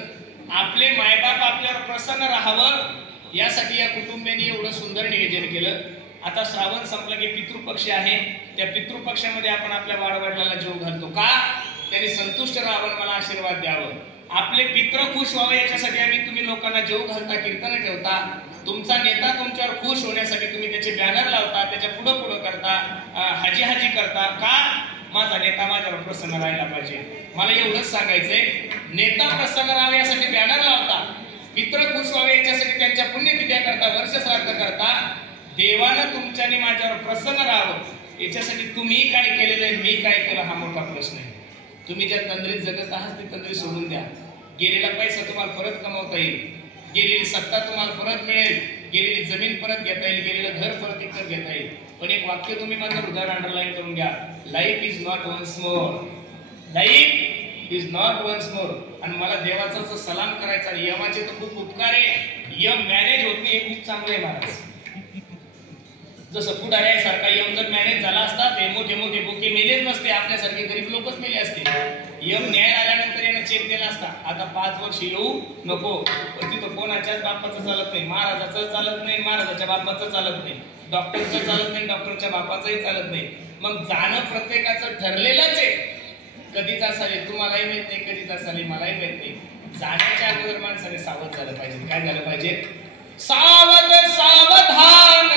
आपले मायबाप आपल्यावर प्रसन्न राहावं यासाठी या कुटुंबियांनी एवढं सुंदर नियोजन केलं. आता श्रावण संपला की पितृपक्ष आहे. त्या पितृपक्षामध्ये आपण आपल्या वाडवडिलांना जेव घालतो का? त्यांनी संतुष्ट राहावं, मला आशीर्वाद द्यावं, आपले पित्र खुश व्हावं याच्यासाठी आम्ही तुम्ही लोकांना जेव घालता, कीर्तन ठेवता. तुमचा नेता तुमच्यावर खुश होण्यासाठी तुम्ही त्याचे बॅनर लावता, त्याच्या पुढं करता, हाजी करता का? माझा नेता माझ्यावर प्रसन्न राहायला पाहिजे. मला एवढंच सांगायचंय, नेता प्रसन्न राहावे यासाठी बॅनर लावता, पित्र खुश व्हावे याच्यासाठी त्यांच्या पुण्यतिथ्या करता, वर्षश्राद्ध करता. देवानं तुमच्याने माझ्यावर प्रसन्न राहावं याच्यासाठी तुम्ही काय केलेलं आहे, मी काय केलं, हा मोठा प्रश्न आहे. तुम्ही ज्या तंद्रीत जगत आहात ती तंद्री सोडून द्या. गेलेला पैसा तुम्हाला परत कमवता येईल, गेलेली सत्ता तुम्हाला परत मिळेल, गेलेली जमीन परत घेता येईल, गेलेलं घर परत एकतर घेता येईल. पण एक वाक्य तुम्ही माझं हृदयात अंडरलाईन करून घ्या, life is not once more. Life is not once more. आणि मला देवाचा सलाम करायचा, यमाचे तर खूप उपकार आहे. यम मॅनेज होत नाही, हे खूप चांगलं आहे महाराज. जसं पुढाऱ्यासारखा यम जर मॅनेज झाला असता ते मोठे मोठे बोके मेलेच नसते, आपल्यासारखे गरीब लोकच मेले असते. यम न्याय आल्यानंतर यानं चेक दिला असता, आता 5 वर्ष येऊ नको. पण तिथं कोणाच्याच बापाचं चालत नाही, महाराजाचं चालत नाही, महाराजाच्या बापाचं चालत नाही, डॉक्टरचं चालत नाही, डॉक्टरच्या बापाचंही चालत नाही. मग जाणं प्रत्येकाचं ठरलेलंच आहे. कधीच असाले तुम्हालाही माहित नाही, कधीच असाले मलाही माहित नाही. जाण्याच्या अगोदर माणसाने सावध झालं पाहिजे. काय झालं पाहिजे? सावध सावधान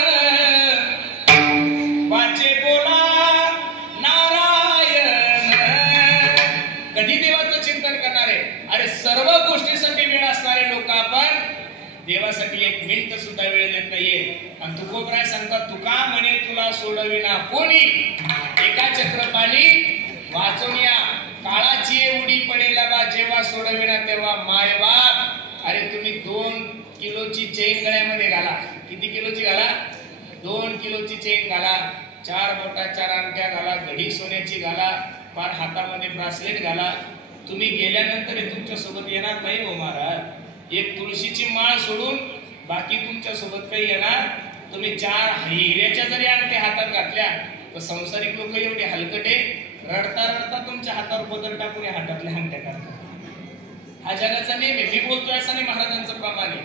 वाचे बोला नारायण. कधी देवाचं चिंतन करणार आहे? अरे सर्व गोष्टीसाठी वेळ असणारे लोक आपण देवासाठी 1 मिनिट सुद्धा वेळ देत नाहीये. आणि तुकोबराय सांगतात, तुका म्हणे तुला सोडविना कोणी, एका चक्रपाणी वाचून या. काळाची एवढी पडेल बा, जेव्हा सोडविना तेव्हा माय बाप. अरे तुम्ही 2 किलोची चेन गळ्यामध्ये घाला. किती किलोची घाला? 2 किलोची चेन घाला, 4 बोटा 4 अंगठ्या घाला, घडी सोन्याची घाला, पार हातामध्ये ब्रासलेट घाला. तुम्ही गेल्यानंतर तुमच्या सोबत येणार नाही हो महाराज. एक तुळशीची माळ सोडून बाकी तुमच्या सोबत काही येणार. तुम्ही 4 हिऱ्याच्या जरी अंगठ्या हातात घातल्या तर संसारिक लोक एवढे हलकटे, रडता रडता तुमच्या हातावर पदर टाकून हातातल्या अंगठ्या काढतात. हा जगाचा नियम आहे. मी बोलतोय असं नाही, महाराजांचं प्रमाण आहे.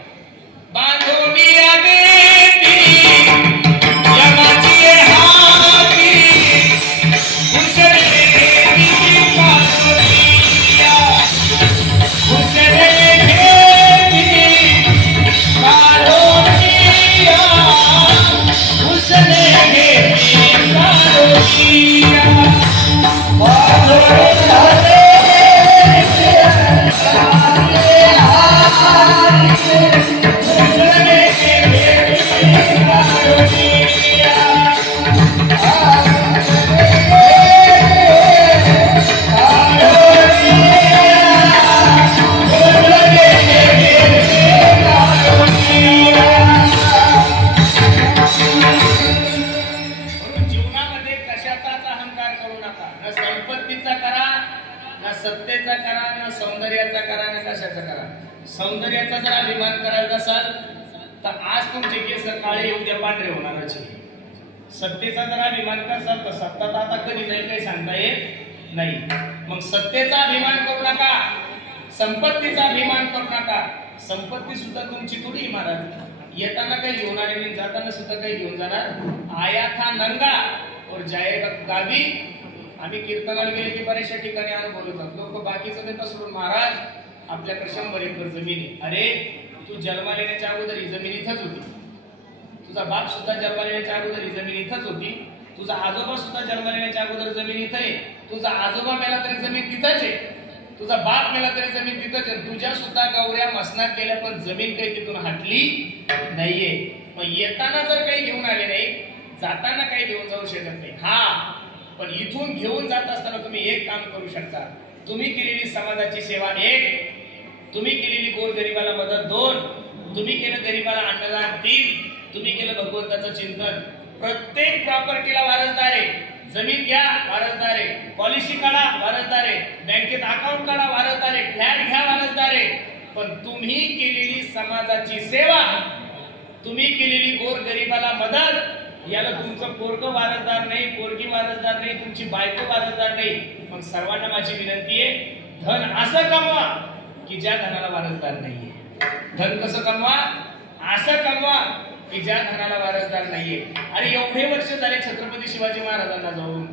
सौंदर्याचा जर अभिमान करायचा असाल तर आज तुमचे केस काळे उद्या पांढरे होणारच आहे. सत्तेचा जर अभिमान करसाल तर सत्ता तर आता कधी जाईल काही सांगता येत नाही. मग सत्तेचा अभिमान करू नका, संपत्तीचा अभिमान करू नका. संपत्ती सुद्धा तुमची थोडी इमारत. येताना काही घेऊन आले नाही, जाताना सुद्धा काही घेऊन जाणार. आया था नंगा और जाएगा गावी. आम्ही कीर्तनाला गेले की बऱ्याचशा ठिकाणी अनुभव होतात. लोक बाकीचं देतात सोडून, महाराज आपल्याकडे 100 एकर जमीन आहे. अरे तू जन्माला येण्याच्या अगोदर ही जमीन इथंच होती. तुझा बाप सुद्धा जन्माला येण्याच्या अगोदर ही जमीन इथंच होती. तुझा आजोबा सुद्धा जन्माला येण्याच्या अगोदर जमीन इथं आहे. तुझा आजोबा मेला तरी जमीन तिथंच आहे. तुझा बाप मेला तरी जमीन तिथंच आहे. तुझ्या सुद्धा गौऱ्या मसनात केल्या पण जमीन काही तिथून हटली नाहीये. मग येताना जर काही घेऊन आले नाही, जाताना काही घेऊन जाऊ शकत नाही. हा, पण इथून घेऊन जात असताना तुम्ही एक काम करू शकता. तुम्ही केलेली समाजाची सेवा 1, तुम्ही केलेली गोरगरिबाला मदत 2, तुम्ही केलं गरीबाला अन्नदान 3, तुम्ही केलं भगवंताचं चिंतन. प्रत्येक प्रॉपर्टीला वारसदार आहे. जमीन घ्या वारसदार आहे, पॉलिसी काढा वारसदार आहे, बँकेत अकाउंट काढा वारसदार आहे, फ्लॅट घ्या वारसदार आहे. पण तुम्ही केलेली समाजाची सेवा, तुम्ही केलेली गोरगरिबाला मदत, याला तुमचं पोरगं वारसदार नाही, पोरगी वारसदार नाही, तुमची बायको वारसदार नाही. मग सर्वांना माझी विनंती आहे, धन असं कमवा की ज्या धनाला वारसदार नाहीये. धन कसं कमवा? असं कमवा की ज्या धनाला वारसदार नाहीये. अरे एवढे वर्ष झाले छत्रपती शिवाजी महाराजांना जाऊन,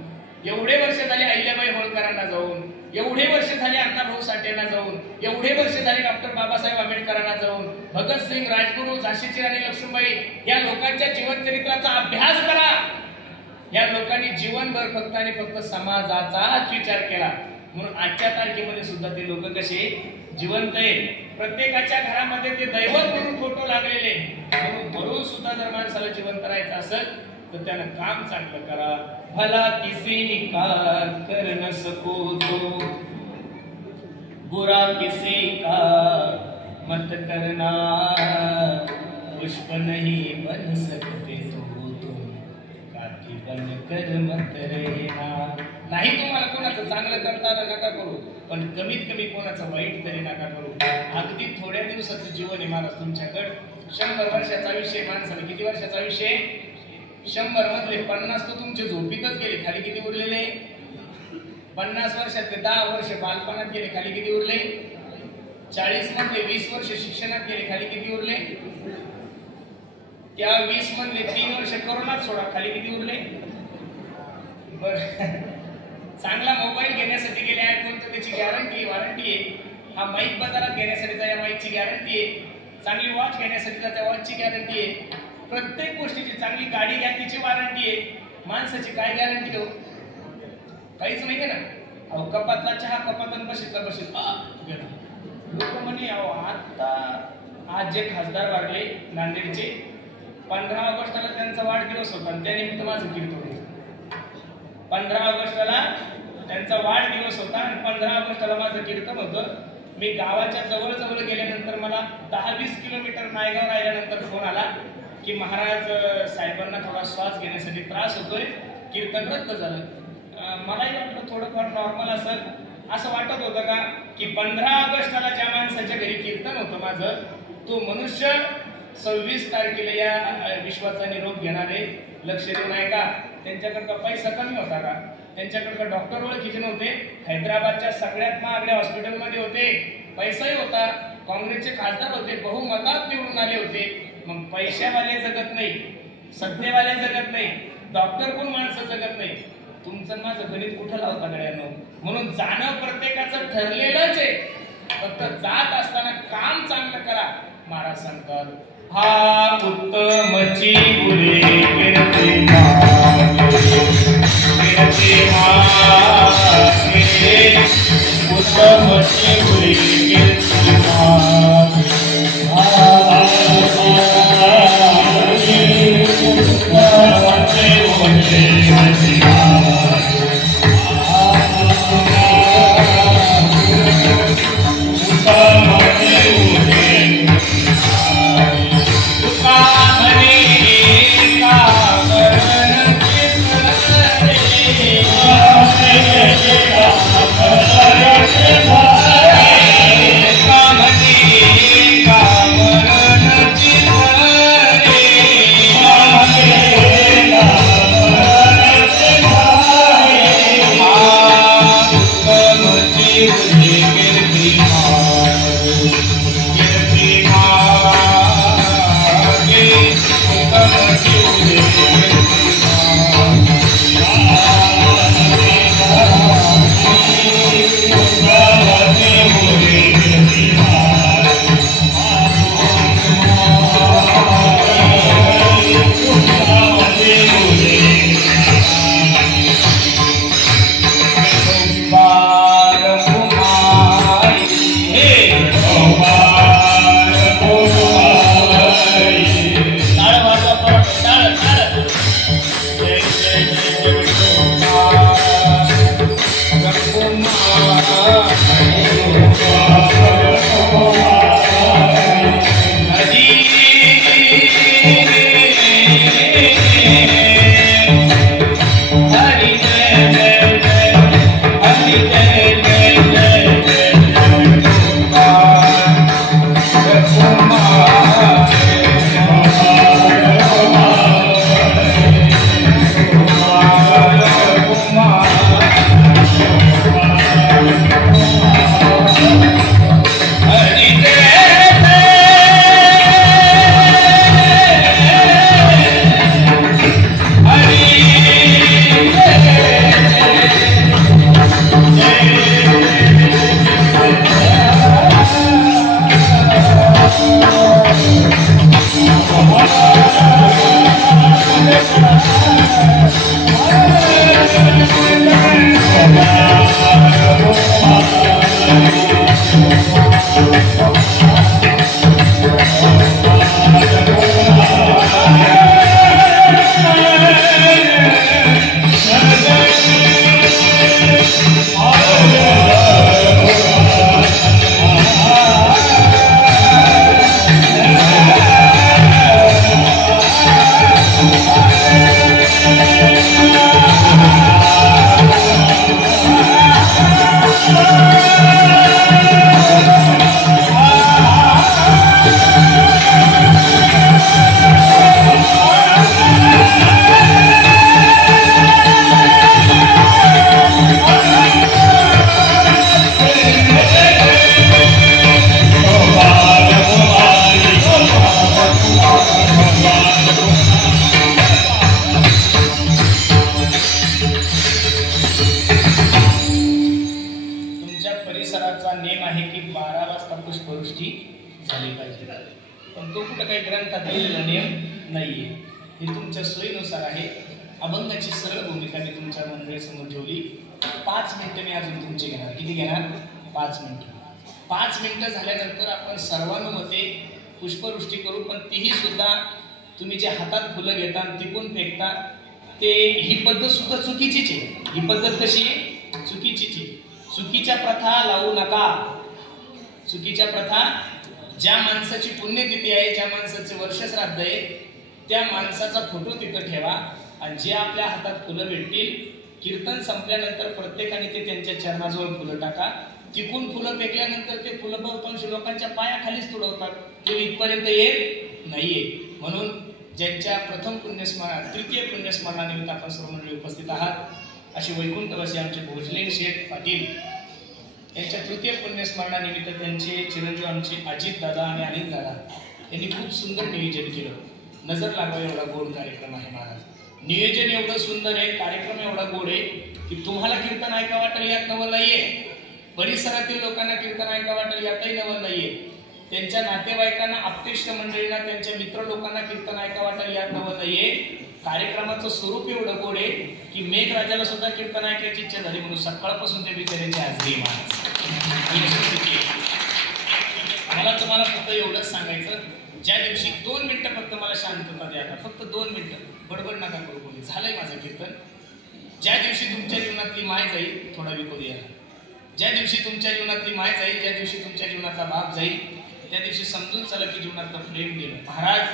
एवढे वर्ष झाले अहिल्याबाई होळकरांना जाऊन, एवढे वर्ष झाले अण्णाभाऊ साठेंना जाऊन, एवढे वर्ष झाले डॉक्टर बाबासाहेब आंबेडकरांना जाऊन, भगतसिंग, राजगुरू, झाशीची राणी लक्ष्मीबाई या लोकांच्या जीवनचरित्राचा अभ्यास करा. या लोकांनी जीवनभर फक्त आणि फक्त समाजाचाच विचार केला. म्हणून आजच्या तारखेमध्ये सुद्धा ते लोक कसे जिवंत आहे. प्रत्येकाच्या घरामध्ये ते दैवत म्हणून फोटो लागलेले. म्हणून सुद्धा जर माणसाला जिवंत राहायचं असेल तर त्यानं काम चांगलं करा. भला किसी का कर न सको तो, बुरा किसी का मत करना, पुष्प नहीं बन सकते तो तुम, काठी बन कर मत रहना. नाही तुम्हाला कोणाचं चांगलं करता नका करू, पण कमीत कमी कोणाचं वाईट तरी नका करू. अगदी थोड्या दिवसाचं जीवन आहे महाराज तुमच्याकडे. 100 वर्षाचा आयुष्य माणसाला. किती वर्षाचा आयुष्य? 100 मधले 50 तर तुमचे झोपीतच गेले. खाली किती उरलेले? 50 वर्षातले 10 वर्ष बालपणात गेले. खाली किती उरले? 40 मधले 20 वर्ष शिक्षणात गेले. खाली किती उरले? त्या 20 मधले 3 वर्ष करोनात सोडा. खाली किती उरले? बरं, चांगला मोबाईल घेण्यासाठी गेले आयफोन तर त्याची गॅरंटी वॉरंटी आहे. हा माईक बाजारात घेण्यासाठी या माईकची गॅरंटी आहे. चांगली वॉच घेण्यासाठी त्या वॉचची गॅरंटी आहे. प्रत्येक गोष्टीची, चांगली गाडी घ्या तिची वॉरंटी आहे. माणसाची काय गॅरंटी हो? काहीच नाही ना. अहो कपातला चहा कपातन बशीतला बशीत लोक म्हणे. अहो आता आज जे खासदार वाढले नांदेडचे, 15 ऑगस्टला त्यांचा वाढदिवस होता आणि त्यानिमित्त माझं कीर्तन. 15 ऑगस्टला त्यांचा वाढदिवस होता आणि 15 ऑगस्टला माझं कीर्तन होतं. मी गावाच्या जवळ गेल्यानंतर मला 10-20 किलोमीटर नायगाव राहिल्यानंतर फोन आला की महाराज साहेबांना थोडा श्वास घेण्यासाठी त्रास होतोय, कीर्तन रद्द झालं. मलाही वाटलं थोडंफार नॉर्मल असेल. असं वाटत होतं का की 15 ऑगस्टला ज्या माणसाच्या घरी कीर्तन होतं माझं, तो मनुष्य 26 तारखेला या विश्वाचा निरोप घेणारे. लक्ष देऊ नये का? त्यांच्याकडे पैसा कमी होता का? त्यांच्याकडे डॉक्टर ओळखीचे नव्हते. हैदराबादच्या सगळ्यात महागड्या हॉस्पिटलमध्ये होते. पैसाही होता. काँग्रेसचे खासदार होते. बहुमतात निवडून आले होते. मग पैशावाले जगत नाही, सत्तेवाले जगत नाही, डॉक्टर कोण माणसं जगत नाही. तुमचं माझं गणित कुठं लावता गड्यानं? म्हणून जाणं प्रत्येकाचं ठरलेलंच आहे. फक्त जात असताना काम चांगलं करा. महाराज सांगतात, हा उत्तमची गुरे कीर्ती मागे, उत्तमची गुरे कीर्ती मागे, Yeah. पण तो कुठं काही ग्रंथात लिहिलेला नियम नाहीये. हे तुमच्या सोयीनुसार आहे. अभंगाची सरळ भूमिका मी तुमच्या मंडळीसमोर ठेवली. 5 मिनिटं मी अजून तुमची घेणार. किती घेणार? 5 मिनिटं. 5 मिनिटं झाल्यानंतर आपण सर्वानुमते पुष्पवृष्टी करू. पण तीही सुद्धा तुम्ही जे हातात फुलं घेता तिकून फेकता ते ही पद्धत सुद्धा चुकीचीच आहे. ही पद्धत कशी आहे? चुकीचीच आहे. चुकीच्या प्रथा लावू नका. चुकीच्या प्रथा, ज्या माणसाची पुण्यतिथी आहे, ज्या माणसाचे वर्षश्राद्ध आहे, त्या माणसाचा फोटो तिथं ठेवा आणि जे आपल्या हातात फुलं भेटतील, कीर्तन संपल्यानंतर प्रत्येकाने ते त्यांच्या चरणाजवळ फुलं टाका. तिकून फुलं फेकल्यानंतर ते फुलं बहुतांश लोकांच्या पायाखालीच तुडवतात. ते इथपर्यंत येत नाहीये. म्हणून ज्यांच्या प्रथम पुण्यस्मरण, तृतीय पुण्यस्मरणानिमित्त आपण सर्व मंडळी उपस्थित आहात, अशी वैकुंठवासी आमचे भोजले शेठ पाटील यांच्या तृतीय पुण्यस्मरणानिमित्त त्यांचे चिरंजीव आमचे अजित दादा आणि अनिल दादा यांनी खूप सुंदर नियोजन केलं. नजर लागावं एवढा गोड कार्यक्रम आहे महाराज. नियोजन एवढं सुंदर आहे, कार्यक्रम एवढा गोड आहे की तुम्हाला कीर्तन ऐका वाटेल यात नवल नाहीये, परिसरातील लोकांना कीर्तन ऐका वाटेल यातही नवल नाहीये, त्यांच्या नातेवाईकांना, आप्तेष्ट मंडळींना, त्यांच्या मित्र लोकांना कीर्तन ऐका वाटेल यात नवल नाहीये. कार्यक्रमाचं स्वरूप एवढं गोड आहे की मेघराजाला सुद्धा कीर्तन ऐकायची इच्छा झाली म्हणून सकाळपासून ते बिचाऱ्याची हाजरी महाराज. मला तुम्हाला फक्त एवढंच सांगायचं, ज्या दिवशी 2 मिनिटं फक्त मला शांतता द्या. फक्त 2 मिनिटं बडबड नका करू कोणी. झालंय माझं कीर्तन. ज्या दिवशी तुमच्या जीवनातली माय जाईल, थोडा विकोद याला, ज्या दिवशी तुमच्या जीवनातली माय जाईल, ज्या दिवशी तुमच्या जीवनातला बाप जाईल, त्या दिवशी समजून चला की जीवनातलं प्रेम गेलं. महाराज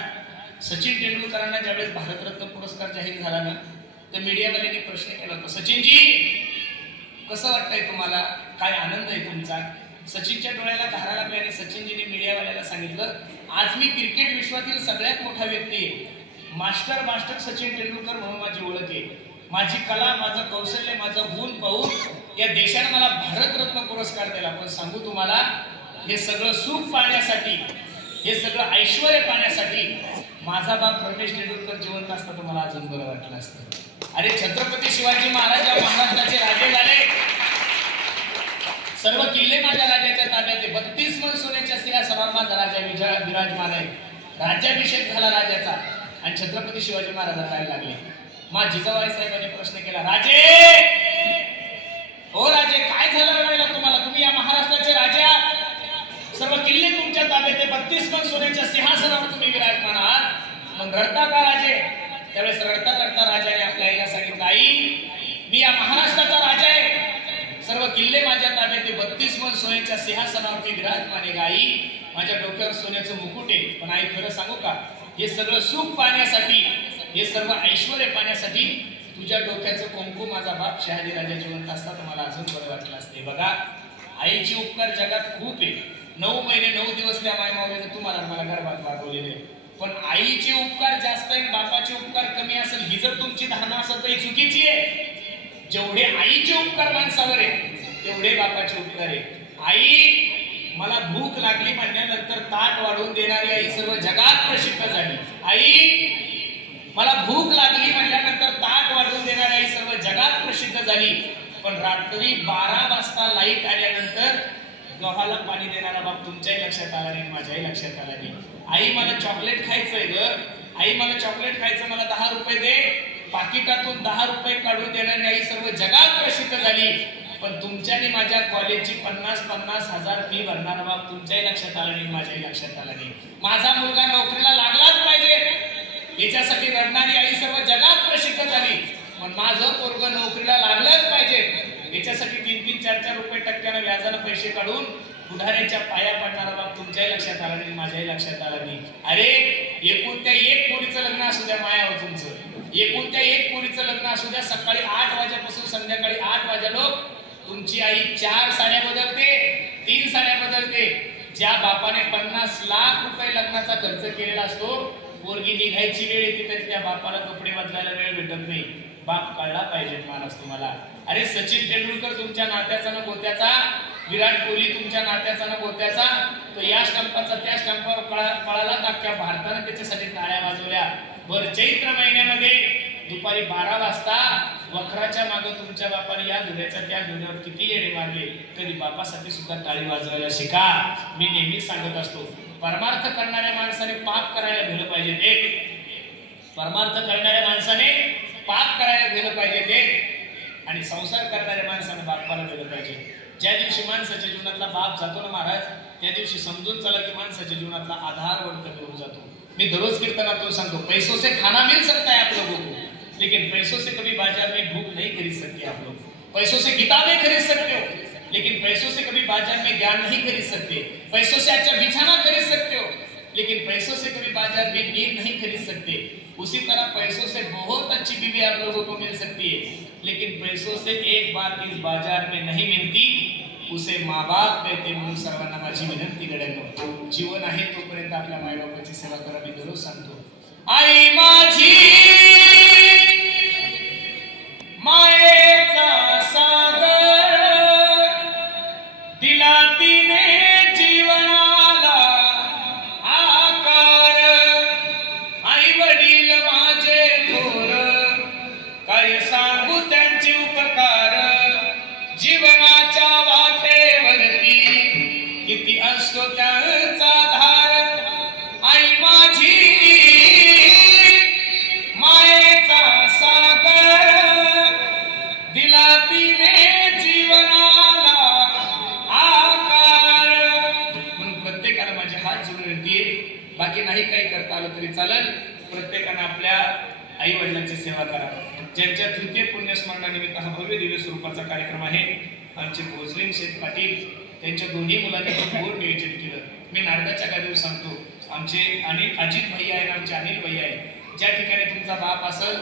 सचिन तेंडुलकरांना ज्यावेळेस भारतरत्न पुरस्कार जाहीर झाला ना, तर मीडियावाल्यांनी प्रश्न केला होता, सचिनजी कसं वाटतंय तुम्हाला, काय आनंद आहे तुमचा? सचिनच्या डोळ्याला धारा लागली आणि सचिनजीने मीडियावाल्याला सांगितलं, आज मी क्रिकेट विश्वातील सगळ्यात मोठा व्यक्ती आहे, मास्टर सचिन तेंडुलकर म्हणून माझी ओळख आहे. माझी कला, माझं कौशल्य, माझं गुण पाहून या देशाने मला भारतरत्न पुरस्कार दिला. पण सांगू तुम्हाला, हे सगळं सुख पाहण्यासाठी, हे सगळं ऐश्वर पाहण्यासाठी माझा बाप रमेश तेंडुलकर जिवंत असता तर मला अजून बरं वाटलं असतं. अरे छत्रपती शिवाजी महाराज या महाराष्ट्राचे राजे झाले, सर्व किल्ले माझ्या राजाच्या ताब्यात आहे, 32 मन सोन्याच्या सिंहासनावर माझा राजा विराजमान आहे. राज्याभिषेक झाला राजाचा आणि छत्रपती शिवाजी महाराज राहायला लागले. मा जिजाबाई साहेबांनी प्रश्न केला, राजे हो राजे काय झालं रडायला तुम्हाला, तुम्ही या महाराष्ट्राचे राजे आहात, सर्व किल्ले तुमच्या ताब्यात आहे, 32 मन सोन्याच्या सिंहासनावर तुम्ही विराजमान आहात, मग रडता का राजे? त्यावेळेस रडता रडता राजाने आपल्या आईला सांगितलं, आई मी या महाराष्ट्राचा राजा आहे, सर्व किल्ले माझ्या ताब्यात आहे, 32 मन सोन्याच्या सिंहासनावरती विराजमान आहे. आई माझ्या डोक्यावर सोन्याचं मुकुट आहे, पण आई खरं सांगू का, हे सगळं सुख पाहण्यासाठी, हे सर्व ऐश्वर पाहण्यासाठी तुझ्या डोक्याचं कुंकू माझा बाप शहाजी राजा जिवंत असता तर मला अजून बरं वाटलं असते. बघा आईची उपकार जगात खूप आहे. 9 महिने 9 दिवस त्या मायमाऊलीने तुम्हाला मला गर्भात वाढवलेले, पण आईचे उपकार जास्त आहे, बापाचे उपकार कमी असेल ही जर तुमची धारणा असेल तर ही चुकीची आहे. जेवढे आईचे उपकार माणसावर आहे तेवढे बापाचे उपकार आहे. आई मला भूक लागली म्हणल्यानंतर ताट वाढवून देणारी आई सर्व जगात प्रसिद्ध झाली. आई मला भूक लागली म्हणल्यानंतर ताट वाढवून देणारी आई सर्व जगात प्रसिद्ध झाली. पण रात्री 12 वाजता लाईट आल्यानंतर गव्हाला पाणी देणारा बाप तुमच्याही लक्षात आला नाही, माझ्याही लक्षात आला नाही. आई मला चॉकलेट खायचंय ग, आई मला चॉकलेट खायचं, मला 10 रुपये दे. पाकिटातून 10 रुपये काढून देणारी आई सर्व जगात प्रसिद्ध झाली. पण तुमच्यानी माझ्या कॉलेजची 50-50 हजार फी भरणारा बाप तुमच्याही लक्षात आला नाही, माझ्याही लक्षात आला नाही. माझा मुलगा नोकरीला लागलाच पाहिजे याच्यासाठी रडणारी आई सर्व जगात प्रसिद्ध झाली. पण माझं पोरग नोकरीला लागलंच पाहिजे याच्यासाठी 3-3, 4-4 रुपये टक्क्यानं व्याजानं पैसे काढून पुढाऱ्याच्या पाया पडणारा बाप तुमच्याही लक्षात आला नाही, माझ्याही लक्षात आला नाही. अरे एकूण त्या एक पोरीचं लग्न असू द्या, माया हो तुमचं एकूण त्या एक पोरीचं लग्न असू द्या, सकाळी 8 वाजेपासून संध्याकाळी 8 वाजे लोक तुमची आई 4 साड्या बदलते, 3 साड्या बदलते. ज्या बापाने 50 लाख रुपये लग्नाचा खर्च केलेला असतो, पोरगी निघायची वेळ येते तरी त्या बापाला कपडे बदलायला वेळ भेटत नाही. बाप कळला पाहिजे माणूस तुम्हाला. अरे सचिन तेंडुलकर तुमच्या नात्याचा न गोत्याचा, विराट कोहली तुमच्या नात्याचा न गोत्याचा, तो या स्टंपाचा त्या स्टंपावर पळाला, अख्ख्या भारताने त्याच्यासाठी टाळ्या वाजवल्या. भर चैत्र महिन्यामध्ये दुपारी 12 वाजता वखराच्या मागे तुमच्या बापाने या धुऱ्याच्या त्या धुऱ्यावर किती येडे मारले. कधी बापासाठी सुद्धा टाळी वाजवायला शिका. मी नेहमी सांगत असतो परमार्थ करणाऱ्या माणसाने पाप करायला गेलं पाहिजे ते, परमार्थ करणाऱ्या माणसाने पाप करायला गेलं पाहिजे ते, आणि संसार करणाऱ्या माणसाने बापाला गेलं पाहिजे. ज्या दिवशी माणसाच्या जीवनातला बाप जातो ना महाराज, त्या दिवशी समजून चला की माणसाच्या जीवनातला आधार कमी होऊन जातो. मी दररोज कीर्तनातून सांगतो, पैसों से खाना मिल सकता है आप लोगों को, लेकिन पैसों से कभी बाजार में भूख नहीं खरीद सकते आप लोग. पैसों से किताबें खरीद सकते हो, लेकिन पैसों से कभी बाजार में ज्ञान नहीं खरीद सकते. पैसों से अच्छा बिछाना खरीद सकते हो, लेकिन पैसों से कभी बाजार में नींद नहीं खरीद सकते. उसी तरह पैसों से बहुत अच्छी बीवी आप लोगों को मिल सकती है, लेकिन पैसों से एक बात इस बाजार में नहीं मिलती, उसे माँ बाप कहते. म्हणून सर्वांना माझी विनंती गड्यांनो, जीवन आहे तोपर्यंत आपल्या मायबापाची सेवा करा. मी दररोज सांगतो, आई माझी मायेचा सागर दिला तिने जीवनाला आकार. आई वडील माझे थोर, काय सांगू त्यांचे उपकार. जीवनाच्या वाटेवरती किती असतो त्यांचा धार. आई माझी मायेचा सागर दिला तिने जीवनाला आकार. म्हणून प्रत्येकाला माझे हात जोडून येते, बाकी नाही काही करता आलं तरी चालेल. प्रत्येकाने आपल्या आई वडिलांची सेवा करा. ज्यांच्या तृतीय पुण्यस्मरणानिमित्त हा भव्य दिव्य स्वरूपाचा कार्यक्रम आहे, आमचे भोसले शेठ पाटील त्यांच्या दोन्ही मुलांनी गोड नियोजन केलं. मी नारदाच्या गादीवर सांगतो, आमचे अनिल अजित भैया आहे, आमचे अनिल भैया आहे. ज्या ठिकाणी तुमचा बाप असेल,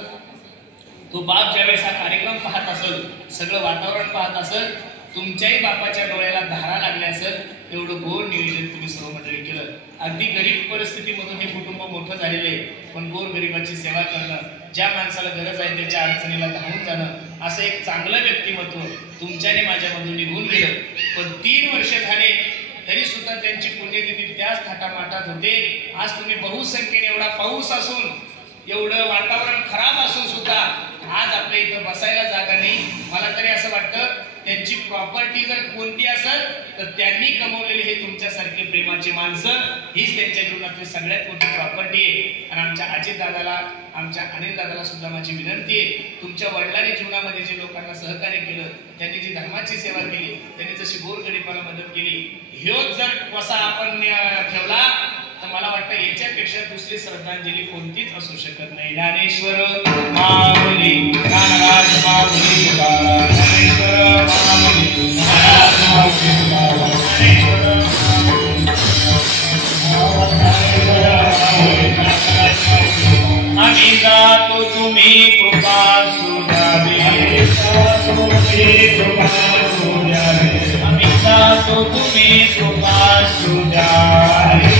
तो बाप ज्यावेळेस हा कार्यक्रम पाहत असेल, सगळं वातावरण पाहत असेल, तुमच्याही बापाच्या डोळ्याला धारा लागल्या असेल, एवढं गोड नियोजन तुम्ही सर्व मंडळी केलं. अगदी गरीब परिस्थितीमधून हे कुटुंब मोठं झालेलं आहे, पण गोर गरिबाची सेवा करणं, ज्या माणसाला गरज आहे त्याच्या अडचणीला धावून जाणं, असं एक चांगलं व्यक्तिमत्व तुमच्याने माझ्यामधून निघून गेलं. पण 3 वर्ष झाले तरी सुद्धा त्यांची पुण्यतिथी त्याच थाटामाटात होते. आज तुम्ही बहुसंख्येने, एवढा पाऊस असून, एवढं वातावरण खराब असून सुद्धा आज आपल्या इथं बसायला जागा नाही. मला तरी असं वाटतं, त्यांची प्रॉपर्टी जर कोणती असेल तर त्यांनी कमवलेली हे तुमच्यासारखे प्रेमाची माणसं हीच त्यांच्या जीवनातली सगळ्यात मोठी प्रॉपर्टी आहे. आणि आमच्या अजित दादाला, आमच्या अनिल दादाला सुद्धा माझी विनंती आहे, तुमच्या वडिलांनी जीवनामध्ये जे लोकांना सहकार्य केलं, त्यांनी जी धर्माची सेवा केली, त्यांनी जशी गोरगरिबाला मदत केली, ह्यो जर वसा आपण ठेवला तर मला वाटतं याच्यापेक्षा दुसरी श्रद्धांजली कोणतीच असू शकत नाही. ज्ञानेश्वर माऊली, ज्ञानराज माऊली, ज्ञानेश्वर माऊली, ज्ञानराज माऊली, आम्ही जातो तुम्ही कृपा सुधावे, आम्ही जातो तुम्ही कृपा सुधावे.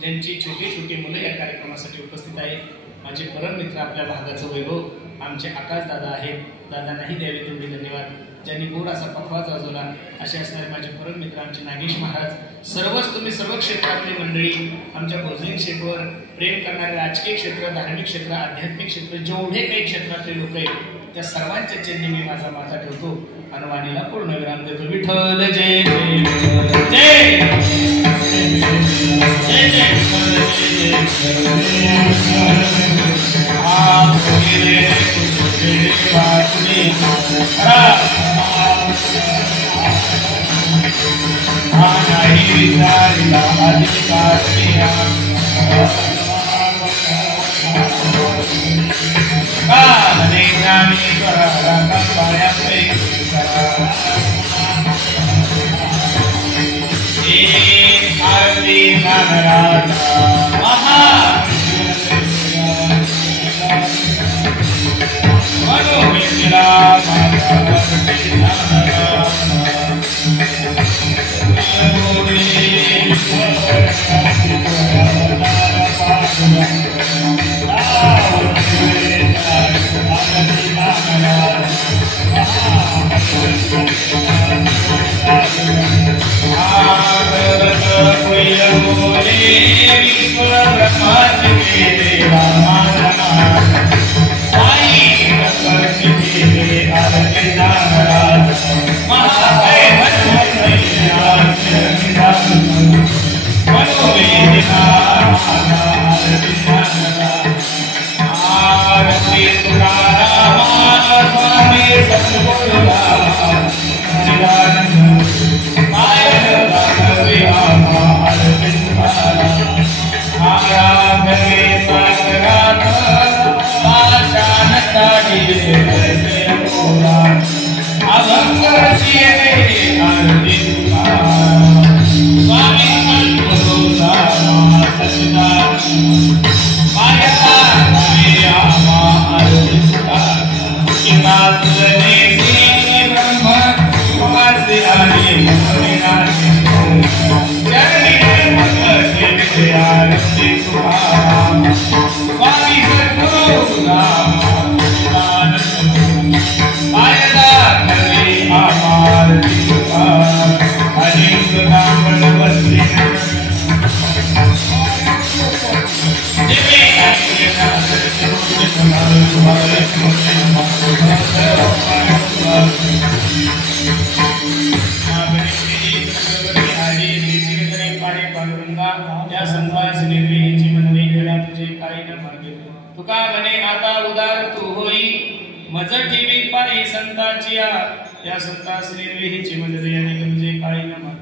ज्यांची छोटी छोटी मुलं या कार्यक्रमासाठी उपस्थित आहेत. माझे परम मित्र, आपल्या भागाचं वैभव आमचे आकाश दादा आहेत, दादांनाही द्यावे तेवढे धन्यवाद. ज्यांनी गोड असा पखवाज वाजवला, असे असणारे माझे परम मित्र आमचे नागेश महाराज, सर्वच तुम्ही सर्व क्षेत्रातली मंडळी, आमच्या भोजनी क्षेत्रावर प्रेम करणारे, राजकीय क्षेत्र, धार्मिक क्षेत्र, आध्यात्मिक क्षेत्र, जेवढे काही क्षेत्रातले लोक आहेत त्या सर्वांच्या चरणी मी माझा माथा ठेवतो आणि वाणीला पूर्ण विराम देतो. विठ्ठल जय जय जय जय तुका म्हणे आता उदार तू होई मज ठेवी पायी संताची या संतास निर्विहीची म्हणजे काही न